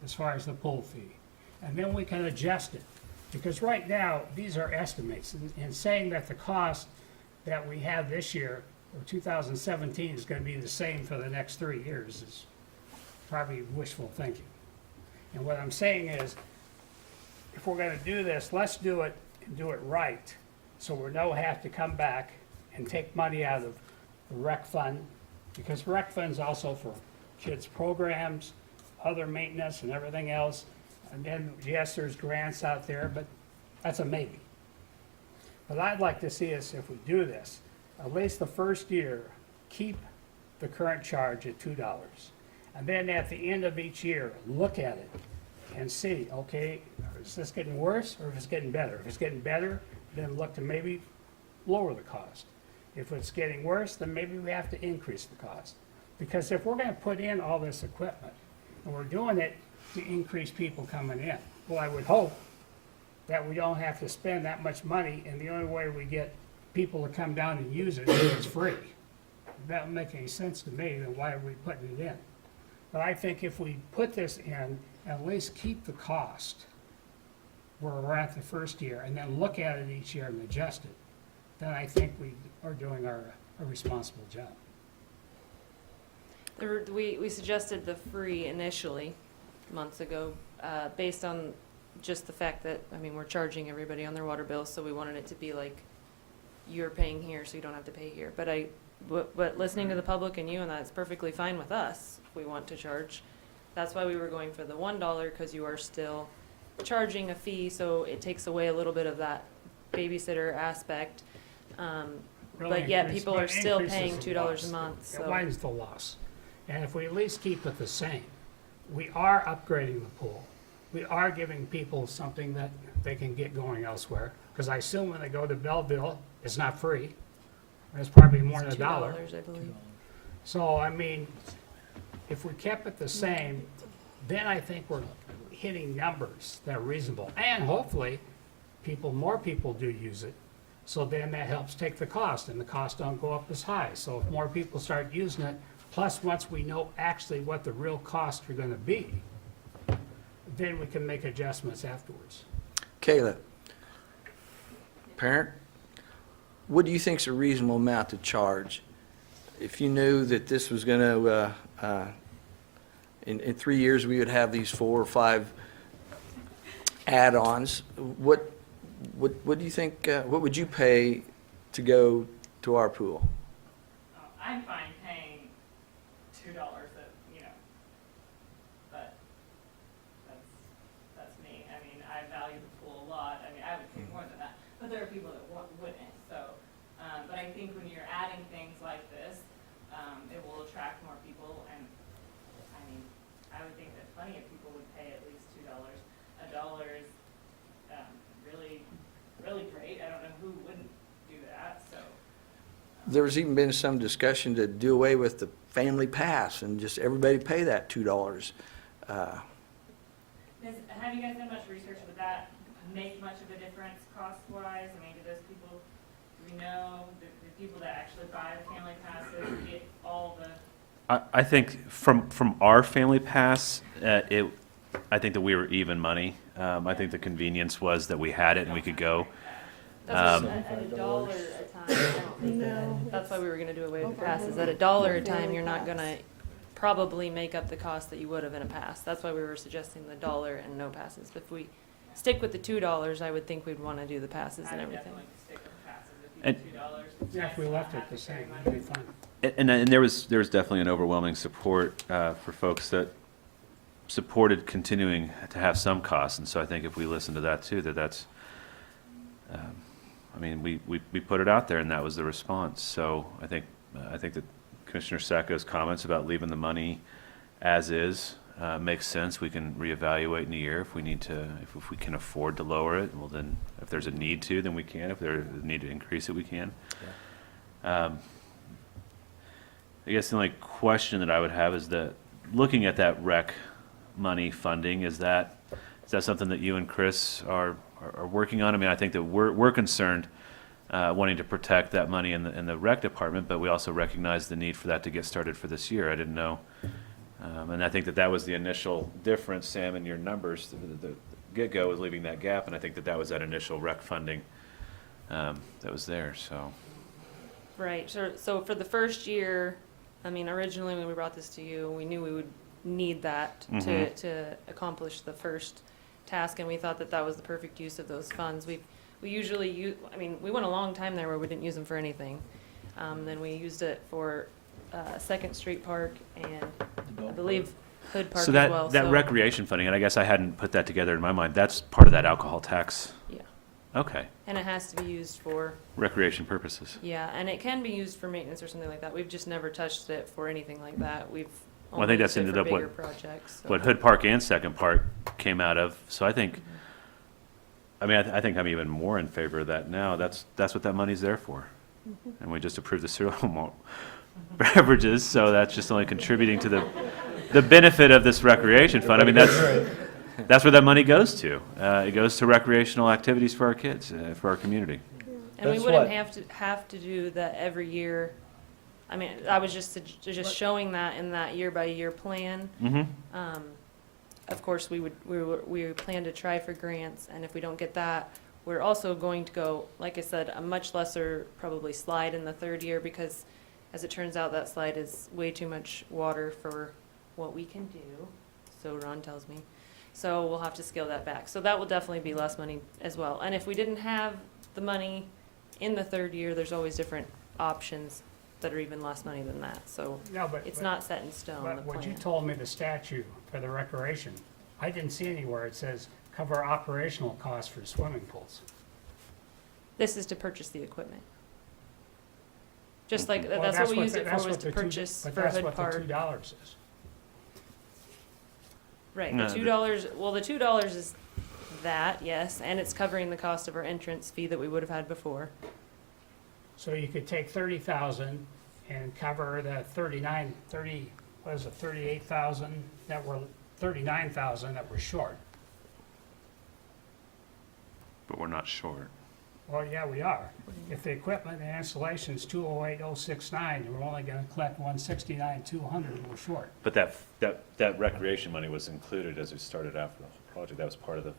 as far as the pool fee. And then we can adjust it. Because right now, these are estimates, and saying that the cost that we have this year, or 2017, is gonna be the same for the next 3 years is probably wishful thinking. And what I'm saying is, if we're gonna do this, let's do it and do it right, so we don't have to come back and take money out of the rec fund, because rec fund's also for kids' programs, other maintenance and everything else. And then, yes, there's grants out there, but that's a maybe. But I'd like to see us, if we do this, at least the first year, keep the current charge at $2. And then at the end of each year, look at it and see, okay, is this getting worse or is it getting better? If it's getting better, then look to maybe lower the cost. If it's getting worse, then maybe we have to increase the cost. Because if we're gonna put in all this equipment, and we're doing it to increase people coming in, well, I would hope that we don't have to spend that much money, and the only way we get people to come down and use it is it's free. If that don't make any sense to me, then why are we putting it in? But I think if we put this in, at least keep the cost where we're at the first year, and then look at it each year and adjust it, then I think we are doing a responsible job. We suggested the free initially, months ago, based on just the fact that, I mean, we're charging everybody on their water bills, so we wanted it to be like, you're paying here, so you don't have to pay here. But listening to the public and you, and that's perfectly fine with us, if we want to charge. That's why we were going for the $1, because you are still charging a fee, so it takes away a little bit of that babysitter aspect. But yet people are still paying $2 a month, It so. widens the loss. And if we at least keep it the same, we are upgrading the pool. We are giving people something that they can get going elsewhere. Because I assume when they go to Belleville, it's not free. It's probably more than It's $1. $2, I believe. So, I mean, if we kept it the same, then I think we're hitting numbers that are reasonable. And hopefully, more people do use it. So then that helps take the cost, and the costs don't go up as high. So if more people start using it, plus once we know actually what the real costs are gonna be, then we can make adjustments afterwards. Kayla, parent, what do you think's a reasonable amount to charge? If you knew that this was gonna, in 3 years, we would have these 4 or 5 add-ons, what do you think, what would you pay to go to our pool? I'm fine paying $2 but that's me. I mean, I value the pool a lot. I mean, I would pay more than that, but there are people that wouldn't, so. But I think when you're adding things like this, it will attract more people, and, I mean, I would think that plenty of people would pay at least $2. $1 is, really, really great. I don't know who wouldn't do that, so. There's even been some discussion to do away with the family pass and just everybody pay that $2. Have you guys done much research? Would that make much of a difference cost-wise? I mean, do those people, do we know, the people that actually buy the family passes get all the? I think from our family pass, I think that we were even money. I think the convenience was that we had it and we could go. That's at $1 a time, I don't think that, that's why we were gonna do away with the passes. At $1 a time, you're not gonna probably make up the cost that you would have in a pass. That's why we were suggesting the $1 and no passes. But if we stick with the $2, I would think we'd wanna do the passes and everything. Stick with the passes if And- you do $2. Yeah, if we left it the same, it'd be fine. And there was definitely an overwhelming support for folks that supported continuing to have some costs. And so I think if we listen to that too, that's, I mean, we put it out there and that was the response. So I think that Commissioner Sacco's comments about leaving the money as is makes sense. We can reevaluate in a year if we need to, if we can afford to lower it. Well, then if there's a need to, then we can. If there's a need to increase it, we can. I guess the only question that I would have is that, looking at that rec money funding, is that something that you and Chris are working on? I mean, I think that we're concerned, wanting to protect that money in the rec department, but we also recognize the need for that to get started for this year. I didn't know. And I think that was the initial difference, Sam, in your numbers. The get-go was leaving that gap, and I think that was that initial rec funding that was there, so. Right, so for the first year, I mean, originally when we brought this to you, we knew we would need that to accomplish the first task, and we thought that was the perfect use of those funds. We usually use, I mean, we went a long time there where we didn't use them for anything. Then we used it for Second Street Park and I believe Hood Park So as well. that recreation funding, and I guess I hadn't put that together in my mind, that's part of that alcohol tax? Yeah, Okay, and it has to be used for, recreation purposes. yeah, and it can be used for maintenance or something like that. We've just never touched it for anything like that. We've Well, I only think that's used it ended for up bigger projects. So. what Hood Park and Second Park came out of, so I think, I mean, I think I'm even more in favor of that now. That's what that money's there for. And we just approved the serial beverages, so that's just only contributing to the benefit of this recreation fund. I mean, that's where that money goes to. It goes to recreational activities for our kids, for our community. And we That's wouldn't what- have to do that every year. I mean, I was just showing that in that year by year plan. Mm-hmm. Of course, we would plan to try for grants, and if we don't get that, we're also going to go, like I said, a much lesser probably slide in the third year, because as it turns out, that slide is way too much water for what we can do, so Ron tells me. So we'll have to scale that back. So that will definitely be less money as well. And if we didn't have the money in the third year, there's always different options that are even less money than that. So No, but. it's not set in stone, the But what you plan. told me, the statute for the recreation, I didn't see anywhere it says cover operational costs for swimming pools. This is to purchase the equipment. Just like, Well, that's what we the- used it that's for, was what to the two- purchase but for that's Hood what the Park. $2 is. Right, No, the $2, well, the $2 is that, yes, and it's covering the cost of our entrance fee that we would have had before. So you could take 30,000 and cover the 38,000 that were, 39,000 that were short. But we're not short. Well, yeah, we are. If the equipment and installation's 208,069, and we're only gonna collect 169,200, we're short. But that recreation money was included as we started out for the whole project. That was part of the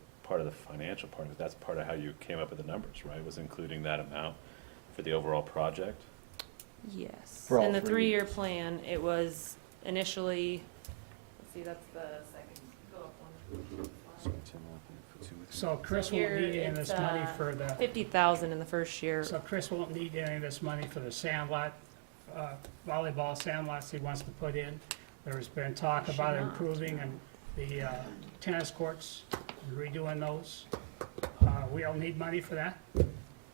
financial part of it. That's part of how you came up with the numbers, right? Was including that amount for the overall project? Yes. For all In the 3 3-year years. plan, it was initially, let's see, that's the second, go up one. So Chris So won't here need any of this it's, money for the, 50,000 in the first year. so Chris won't need any of this money for the sandlot, volleyball sandlots he wants to put in. There's been talk Should about not. improving and the tennis courts, redoing those. We don't need money for that?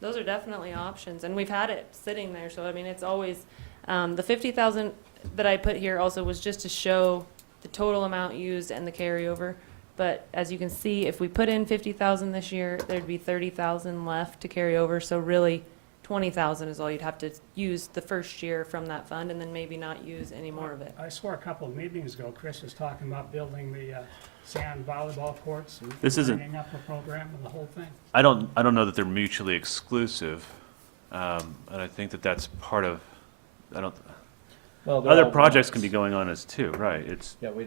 Those are definitely options, and we've had it sitting there, so I mean, it's always, the 50,000 that I put here also was just to show the total amount used and the carryover. But as you can see, if we put in 50,000 this year, there'd be 30,000 left to carry over, so really 20,000 is all you'd have to use the first year from that fund, and then maybe not use any more of it. I swore a couple of meetings ago, Chris was talking about building the sand volleyball courts and This isn't- lining up a program and the whole thing. I don't know that they're mutually exclusive, and I think that that's part of, Well, they're other all projects can wants. be going on as too, right? It's, Yeah, we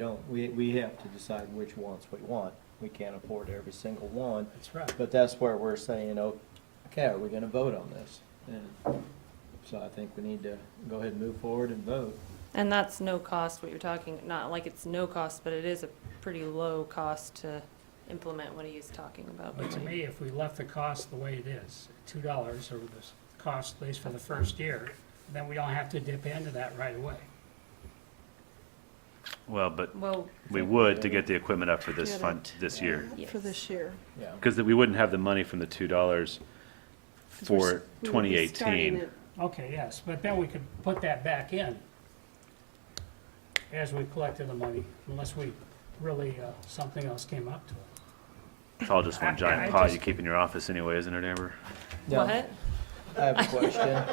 have to decide which ones we want. We can't afford every single one, That's right. but that's where we're saying, okay, are we gonna vote on this? And so I think we need to go ahead and move forward and vote. And that's no cost, what you're talking, not like it's no cost, but it is a pretty low cost to implement what he's talking about. But to me, if we left the cost the way it is, $2, or the cost at least for the first year, then we don't have to dip into that right away. well, but Well, we would to get the equipment up for this Get fund, it. this year. For this year. Yeah. Because we wouldn't have the money from the $2 'Cause we're for s- we would be starting 2018. it- Okay, yes, but then we could put that back in as we collected the money, unless we really, something else came up to it. It's all just one I giant pot just- you keep in your office anyway, isn't it, Amber? Now, what? I have a question.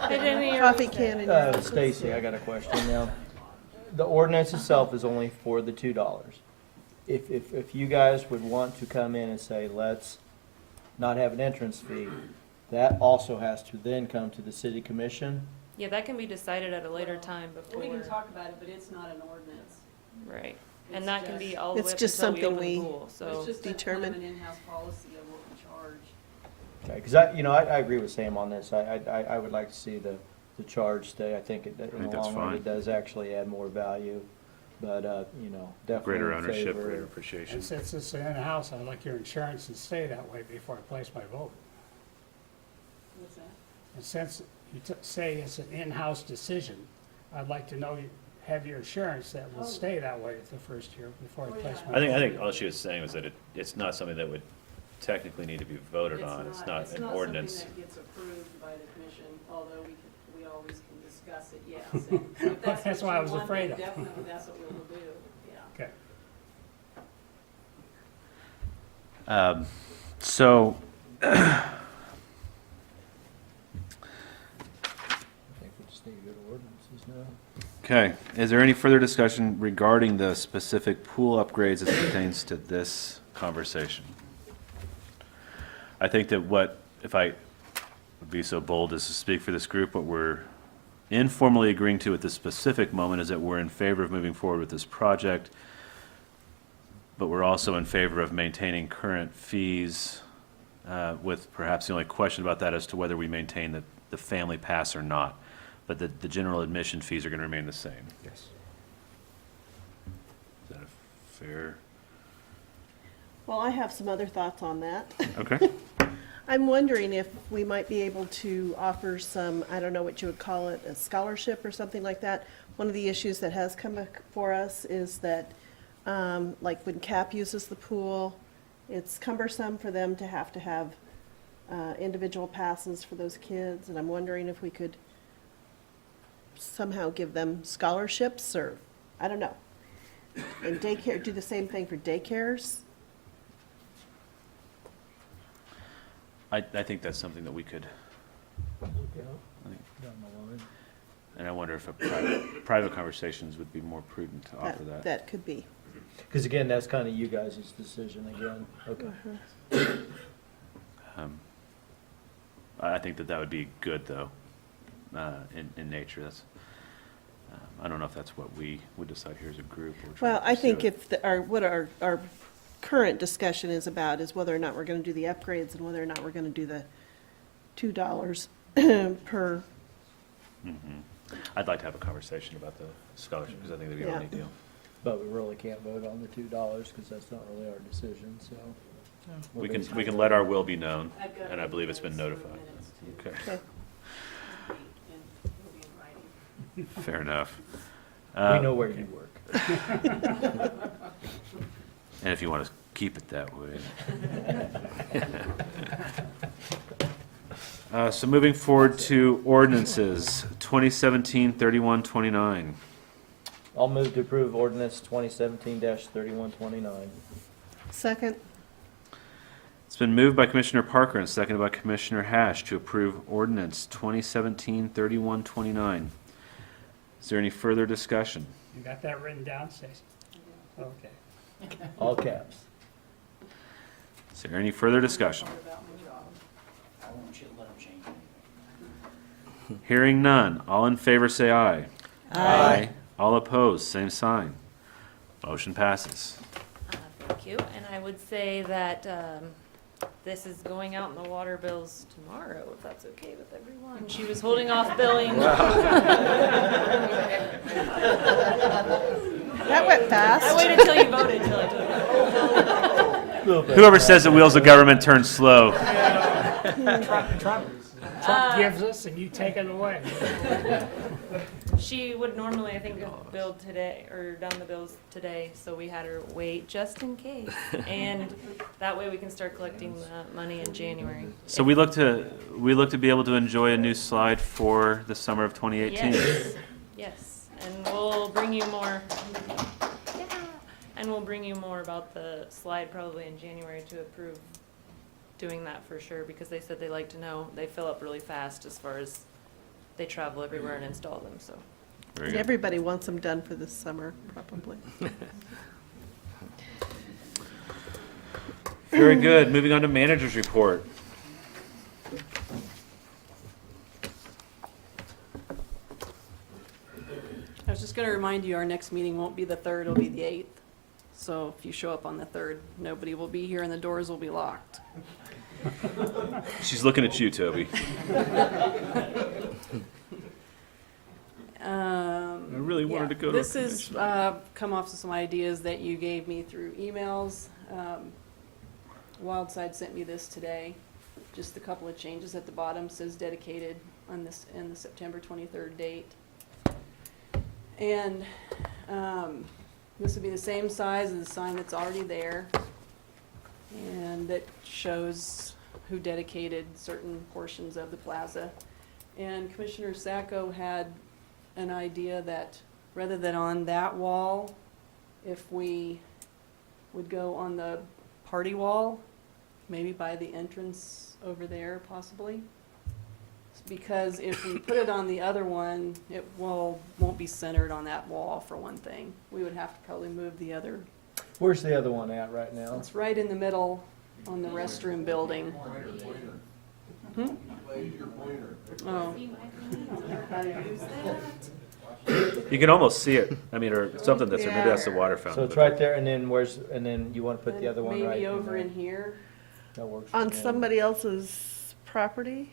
I didn't hear. Coffee can in your office. Stacy, I got a question now. The ordinance itself is only for the $2. If you guys would want to come in and say, let's not have an entrance fee, that also has to then come to the city commission. Yeah, that can be decided at a later time before. We can talk about it, but it's not an ordinance. Right, It's and that can be just- all the It's way up just until we something open the we- pool, so. It's just a kind determine. of an in-house policy of what we charge. Okay, because I agree with Sam on this. I would like to see the charge stay. I think in the that's long run, fine. it does actually add more value. But, definitely Greater in ownership, favor. greater appreciation. And since it's in-house, I'd like your insurance to stay that way before I place my vote. What's that? And since you say it's an in-house decision, I'd like to know, have your assurance that will stay that way the first year before I place my vote. I think all she was saying was that it's not something that would technically need to be voted on. It's not an ordinance. It's not something that gets approved by the commission, although we always can discuss it, yes. And if That's what what I you was want, afraid then of. Definitely, that's what we will do, yeah. Okay. So, I think we just need a good ordinance. Okay, is there any further discussion regarding the specific pool upgrades as it pertains to this conversation? I think that if I would be so bold as to speak for this group, what we're informally agreeing to at this specific moment is that we're in favor of moving forward with this project, but we're also in favor of maintaining current fees, with perhaps the only question about that as to whether we maintain the family pass or not. But the general admission fees are going to remain the same. Yes. Is that a fair? Well, I have some other thoughts on that. Okay. I'm wondering if we might be able to offer some, I don't know what you would call it, a scholarship or something like that. One of the issues that has come for us is that, like when CAP uses the pool, it's cumbersome for them to have individual passes for those kids, and I'm wondering if we could somehow give them scholarships, or, I don't know. And daycare, do the same thing for daycares? I think that's something that we could, and I wonder if private conversations would be more prudent to offer that. That could be. Because again, that's kind of you guys' decision again. Okay. I think that would be good, though, in nature. That's, I don't know if that's what we would decide here as a group. Or try Well, to I pursue think it. if what our current discussion is about is whether or not we're gonna do the upgrades and whether or not we're gonna do the $2 per, I'd like to have a conversation about the scholarship, because I think that'd be a Yeah. really neat deal. But we really can't vote on the $2 because that's not really our decision, so. We can let our will be known, and I believe it's been notified. Okay, okay. fair enough. We know where you work. And if you want to keep it that way. So moving forward to ordinances, 2017-3129. I'll move to approve ordinance 2017-3129. Second, It's been moved by Commissioner Parker and seconded by Commissioner Hash to approve ordinance 2017-3129. Is there any further discussion? You got that written down, Stacy? Okay. All caps. Is there any further discussion? I won't let them change anything. Hearing none, all in favor say aye. Aye. All opposed, same sign. Motion passes. Thank you, and I would say that this is going out in the water bills tomorrow, if that's okay with everyone. She was holding off billing. that went I fast. waited till you voted till I told you. Whoever says the wheels of government turn slow. Trump gives us and you take it away. She would normally, I think, have billed today, or done the bills today, so we had her wait just in case. And that way we can start collecting the money in January. So we look to be able to enjoy a new slide for the summer of 2018. Yes, yes, and we'll bring you more, and we'll bring you more about the slide probably in January to approve doing that for sure, because they said they like to know, they fill up really fast as far as they travel everywhere and install them, so. Very And good. everybody wants them done for this summer, probably. Very good. Moving on to manager's report. I was just gonna remind you, our next meeting won't be the 3rd, it'll be the 8th. So if you show up on the 3rd, nobody will be here and the doors will be locked. She's looking at you, Toby. I really wanted to go to a This is come off of some ideas that you gave me through emails. Wildside sent me this today. Just a couple of changes at the bottom, says dedicated on this, in the September 23rd date. And this would be the same size as the sign that's already there. And that shows who dedicated certain portions of the plaza. And Commissioner Sacco had an idea that rather than on that wall, if we would go on the party wall, maybe by the entrance over there possibly, because if we put it on the other one, it won't be centered on that wall, for one thing. We would have to probably move the other. Where's the other one at right now? It's right in the middle on the restroom building. Hmm? Where's your pointer? Oh. I don't know how to use that. You can almost see it, I mean, or something that's, or maybe that's the water So fountain. it's right there, and then and then you want to put the other one right? Maybe in over there. in here. That works. for On me. somebody else's property?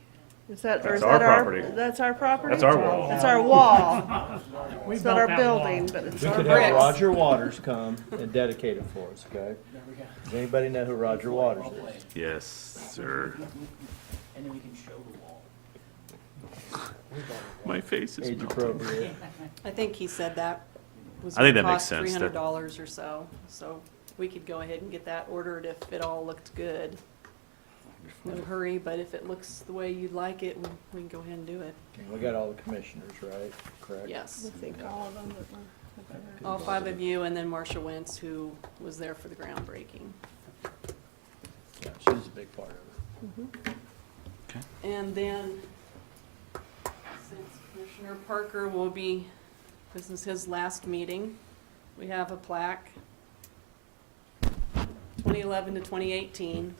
Is that, or That's is our that our? property. That's our property? That's our wall. It's our wall. We It's built not our that wall. building, but it's We our could have bricks. Roger Waters come and dedicate it for us, okay? There we go. Does anybody know who Roger Waters Well is? played. Yes, sir. And then we can show the wall. My face is Age melting. appropriate. I think he said that was I think gonna that makes cost sense, that- $300 or so. So we could go ahead and get that ordered if it all looked good. No hurry, but if it looks the way you'd like it, we can go ahead and do it. Okay, we got all the commissioners, right? Correct? Yes. I think all of them that were. All 5 of you, and then Marcia Wentz, who was there for the groundbreaking. Yeah, she was a big part of it. And then, since Commissioner Parker will be, this is his last meeting, we have a plaque, 2011 to 2018.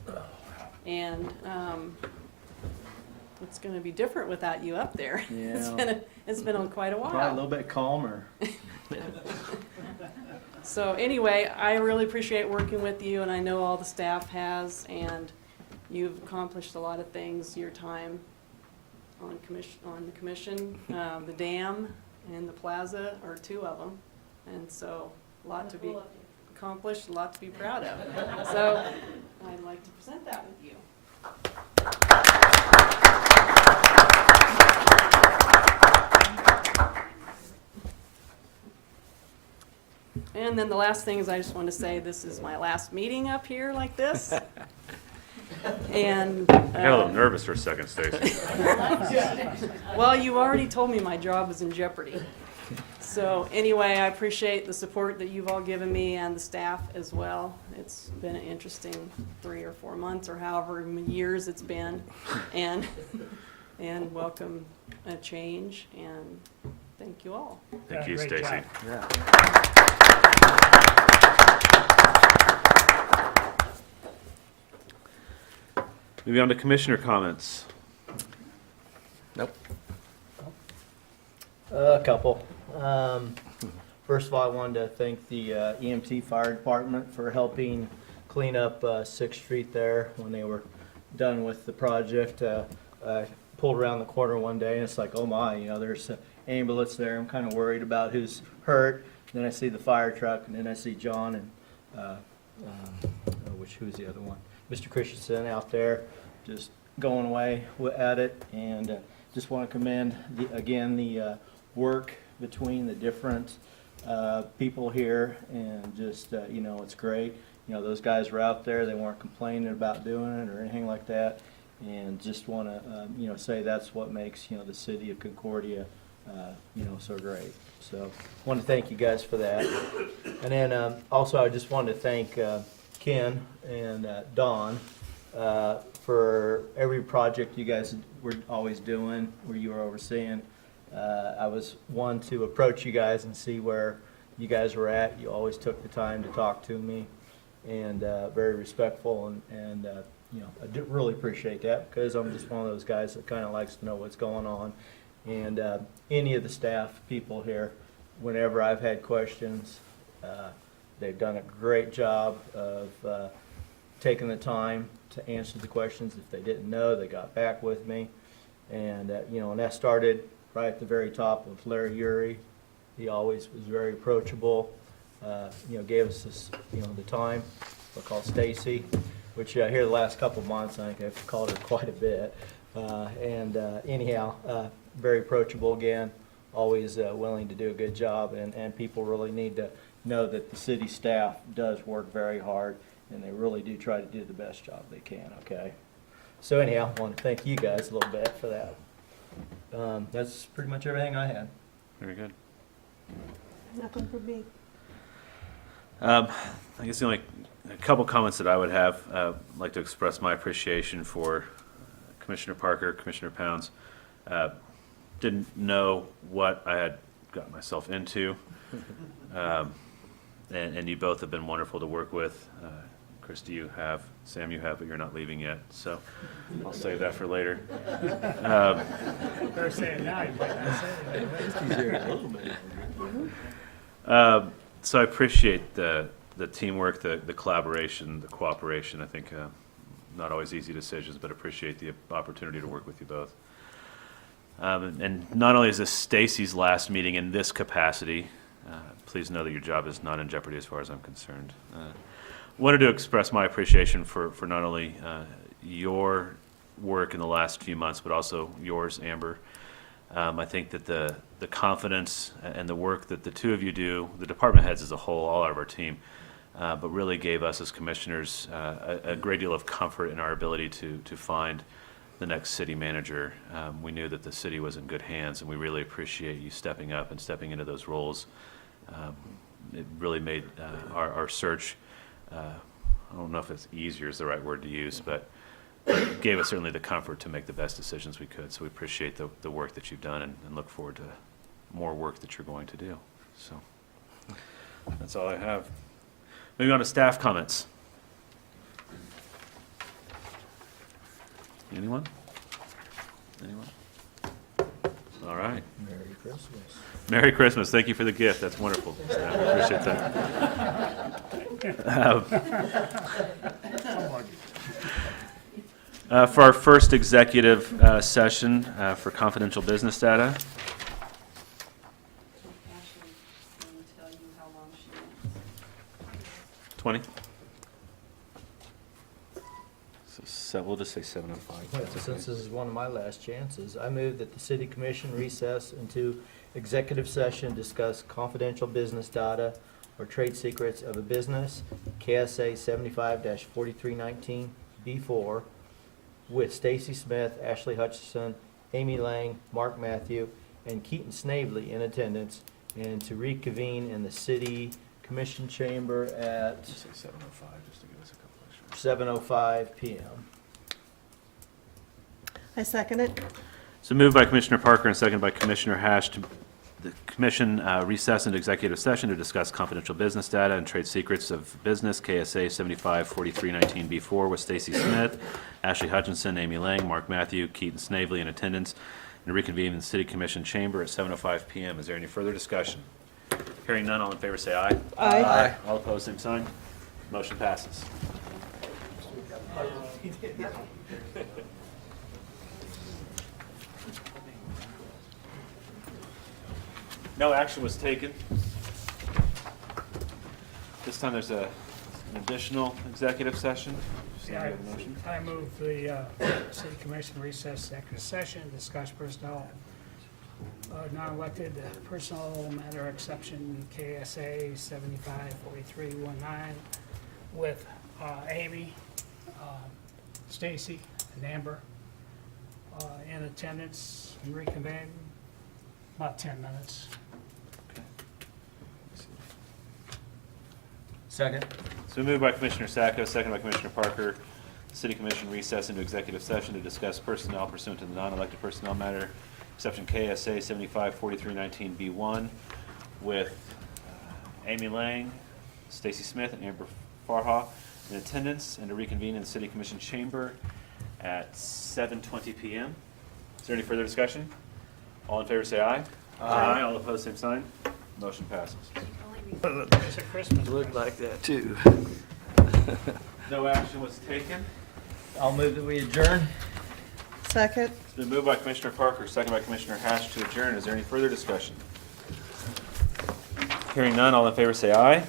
And it's gonna be different without you up there. Yeah. It's been on quite a while. Probably a little bit calmer. So anyway, I really appreciate working with you, and I know all the staff has, and you've accomplished a lot of things, your time on the commission. The dam and the plaza are 2 of them, and so a lot to be accomplished, a lot to be proud of. So I'd like to present that with you. And then the last thing is I just want to say this is my last meeting up here like this. And I got a little nervous for a second, Stacy. well, you already told me my job was in jeopardy. So anyway, I appreciate the support that you've all given me and the staff as well. It's been an interesting 3 or 4 months or however many years it's been. And welcome a change, and thank you all. Thank you, Great Stacy. job. Moving on to commissioner comments. Nope. A couple. First of all, I wanted to thank the EMT Fire Department for helping clean up 6th Street there when they were done with the project. I pulled around the corner one day and it's like, oh my, you know, there's an ambulance there. I'm kind of worried about who's hurt. Then I see the fire truck, and then I see John and who's the other one? Mr. Christensen out there just going away at it. And just want to commend, the work between the different people here, and just, you know, it's great. You know, those guys were out there, they weren't complaining about doing it or anything like that. And just want to, you know, say that's what makes, you know, the city of Concordia, you know, so great. So, want to thank you guys for that. And then also, I just wanted to thank Ken and Don for every project you guys were always doing, where you were overseeing. I was one to approach you guys and see where you guys were at. You always took the time to talk to me, and very respectful, and you know, I do really appreciate that, because I'm just one of those guys that kind of likes to know what's going on. And any of the staff people here, whenever I've had questions, they've done a great job of taking the time to answer the questions. If they didn't know, they got back with me. And you know, and that started right at the very top with Larry Uri. He always was very approachable. You know, gave us this, you know, the time. We'll call Stacy, which here the last couple of months, I think I've called her quite a bit. Anyhow, very approachable again, always willing to do a good job, and people really need to know that the city staff does work very hard, and they really do try to do the best job they can, okay? So anyhow, I want to thank you guys a little bit for that. That's pretty much everything I had. Very good. Nothing for me. I guess the only a couple comments that I would have, I'd like to express my appreciation for Commissioner Parker, Commissioner Pounds. Didn't know what I had got myself into. And you both have been wonderful to work with. Christy, you have, Sam, you have, but you're not leaving yet, so I'll save that for later. Better say it now, you might not say it. So I appreciate the teamwork, the collaboration, the cooperation. I think not always easy decisions, but appreciate the opportunity to work with you both. And not only is this Stacy's last meeting in this capacity, please know that your job is not in jeopardy as far as I'm concerned. Wanted to express my appreciation for not only your work in the last few months, but also yours, Amber. I think that the confidence and the work that the two of you do, the department heads as a whole, all of our team, but really gave us as commissioners a great deal of comfort in our ability to find the next city manager. We knew that the city was in good hands, and we really appreciate you stepping up and stepping into those roles. It really made our search, I don't know if it's easier is the right word to use, but it gave us certainly the comfort to make the best decisions we could. So we appreciate the work that you've done and look forward to more work that you're going to do. So that's all I have. Moving on to staff comments. Anyone? All right. Merry Christmas. Merry Christmas. Thank you for the gift. That's wonderful. Staff. I appreciate that. For our first executive session for confidential business data. Ashley can tell you how long she wants. 20. So we'll just say 7:05. Since this is one of my last chances, I move that the city commission recess into executive session, discuss confidential business data or trade secrets of a business, KSA 75-4319 B4, with Stacy Smith, Ashley Hutchison, Amy Lang, Mark Matthew, and Keaton Snavely in attendance, and to reconvene in the city commission chamber at Just say 7:05 just to give us a couple extra. 7:05 p.m. I second it. So moved by Commissioner Parker and seconded by Commissioner Hash to the commission recess into executive session to discuss confidential business data and trade secrets of business, KSA 75-4319 B4, with Stacy Smith, Ashley Hutchinson, Amy Lang, Mark Matthew, Keaton Snavely in attendance, and reconvene in the city commission chamber at 7:05 p.m. Is there any further discussion? Hearing none, all in favor say aye. Aye. All opposed, same sign. Motion passes. No action was taken. This time there's an additional executive session. Does Yeah, somebody have a motion? I move the city commission recess executive session, discuss personnel, non-elected personnel matter exception KSA 75-4319 with Amy, Stacy, and Amber in attendance and reconvene about 10 minutes. Second. So moved by Commissioner Sacco, second by Commissioner Parker. City Commission recess into executive session to discuss personnel pursuant to the non-elected personnel matter, exception KSA 75-4319 B1, with Amy Lang, Stacy Smith, and Amber Farha in attendance, and to reconvene in the City Commission chamber at 7:20 p.m. Is there any further discussion? All in favor say aye. Aye. All opposed, same sign. Motion passes. It's a Christmas. Looked like that too. No action was taken. I'll move that we adjourn. Second. It's been moved by Commissioner Parker, second by Commissioner Hash to adjourn. Is there any further discussion? Hearing none, all in favor say aye.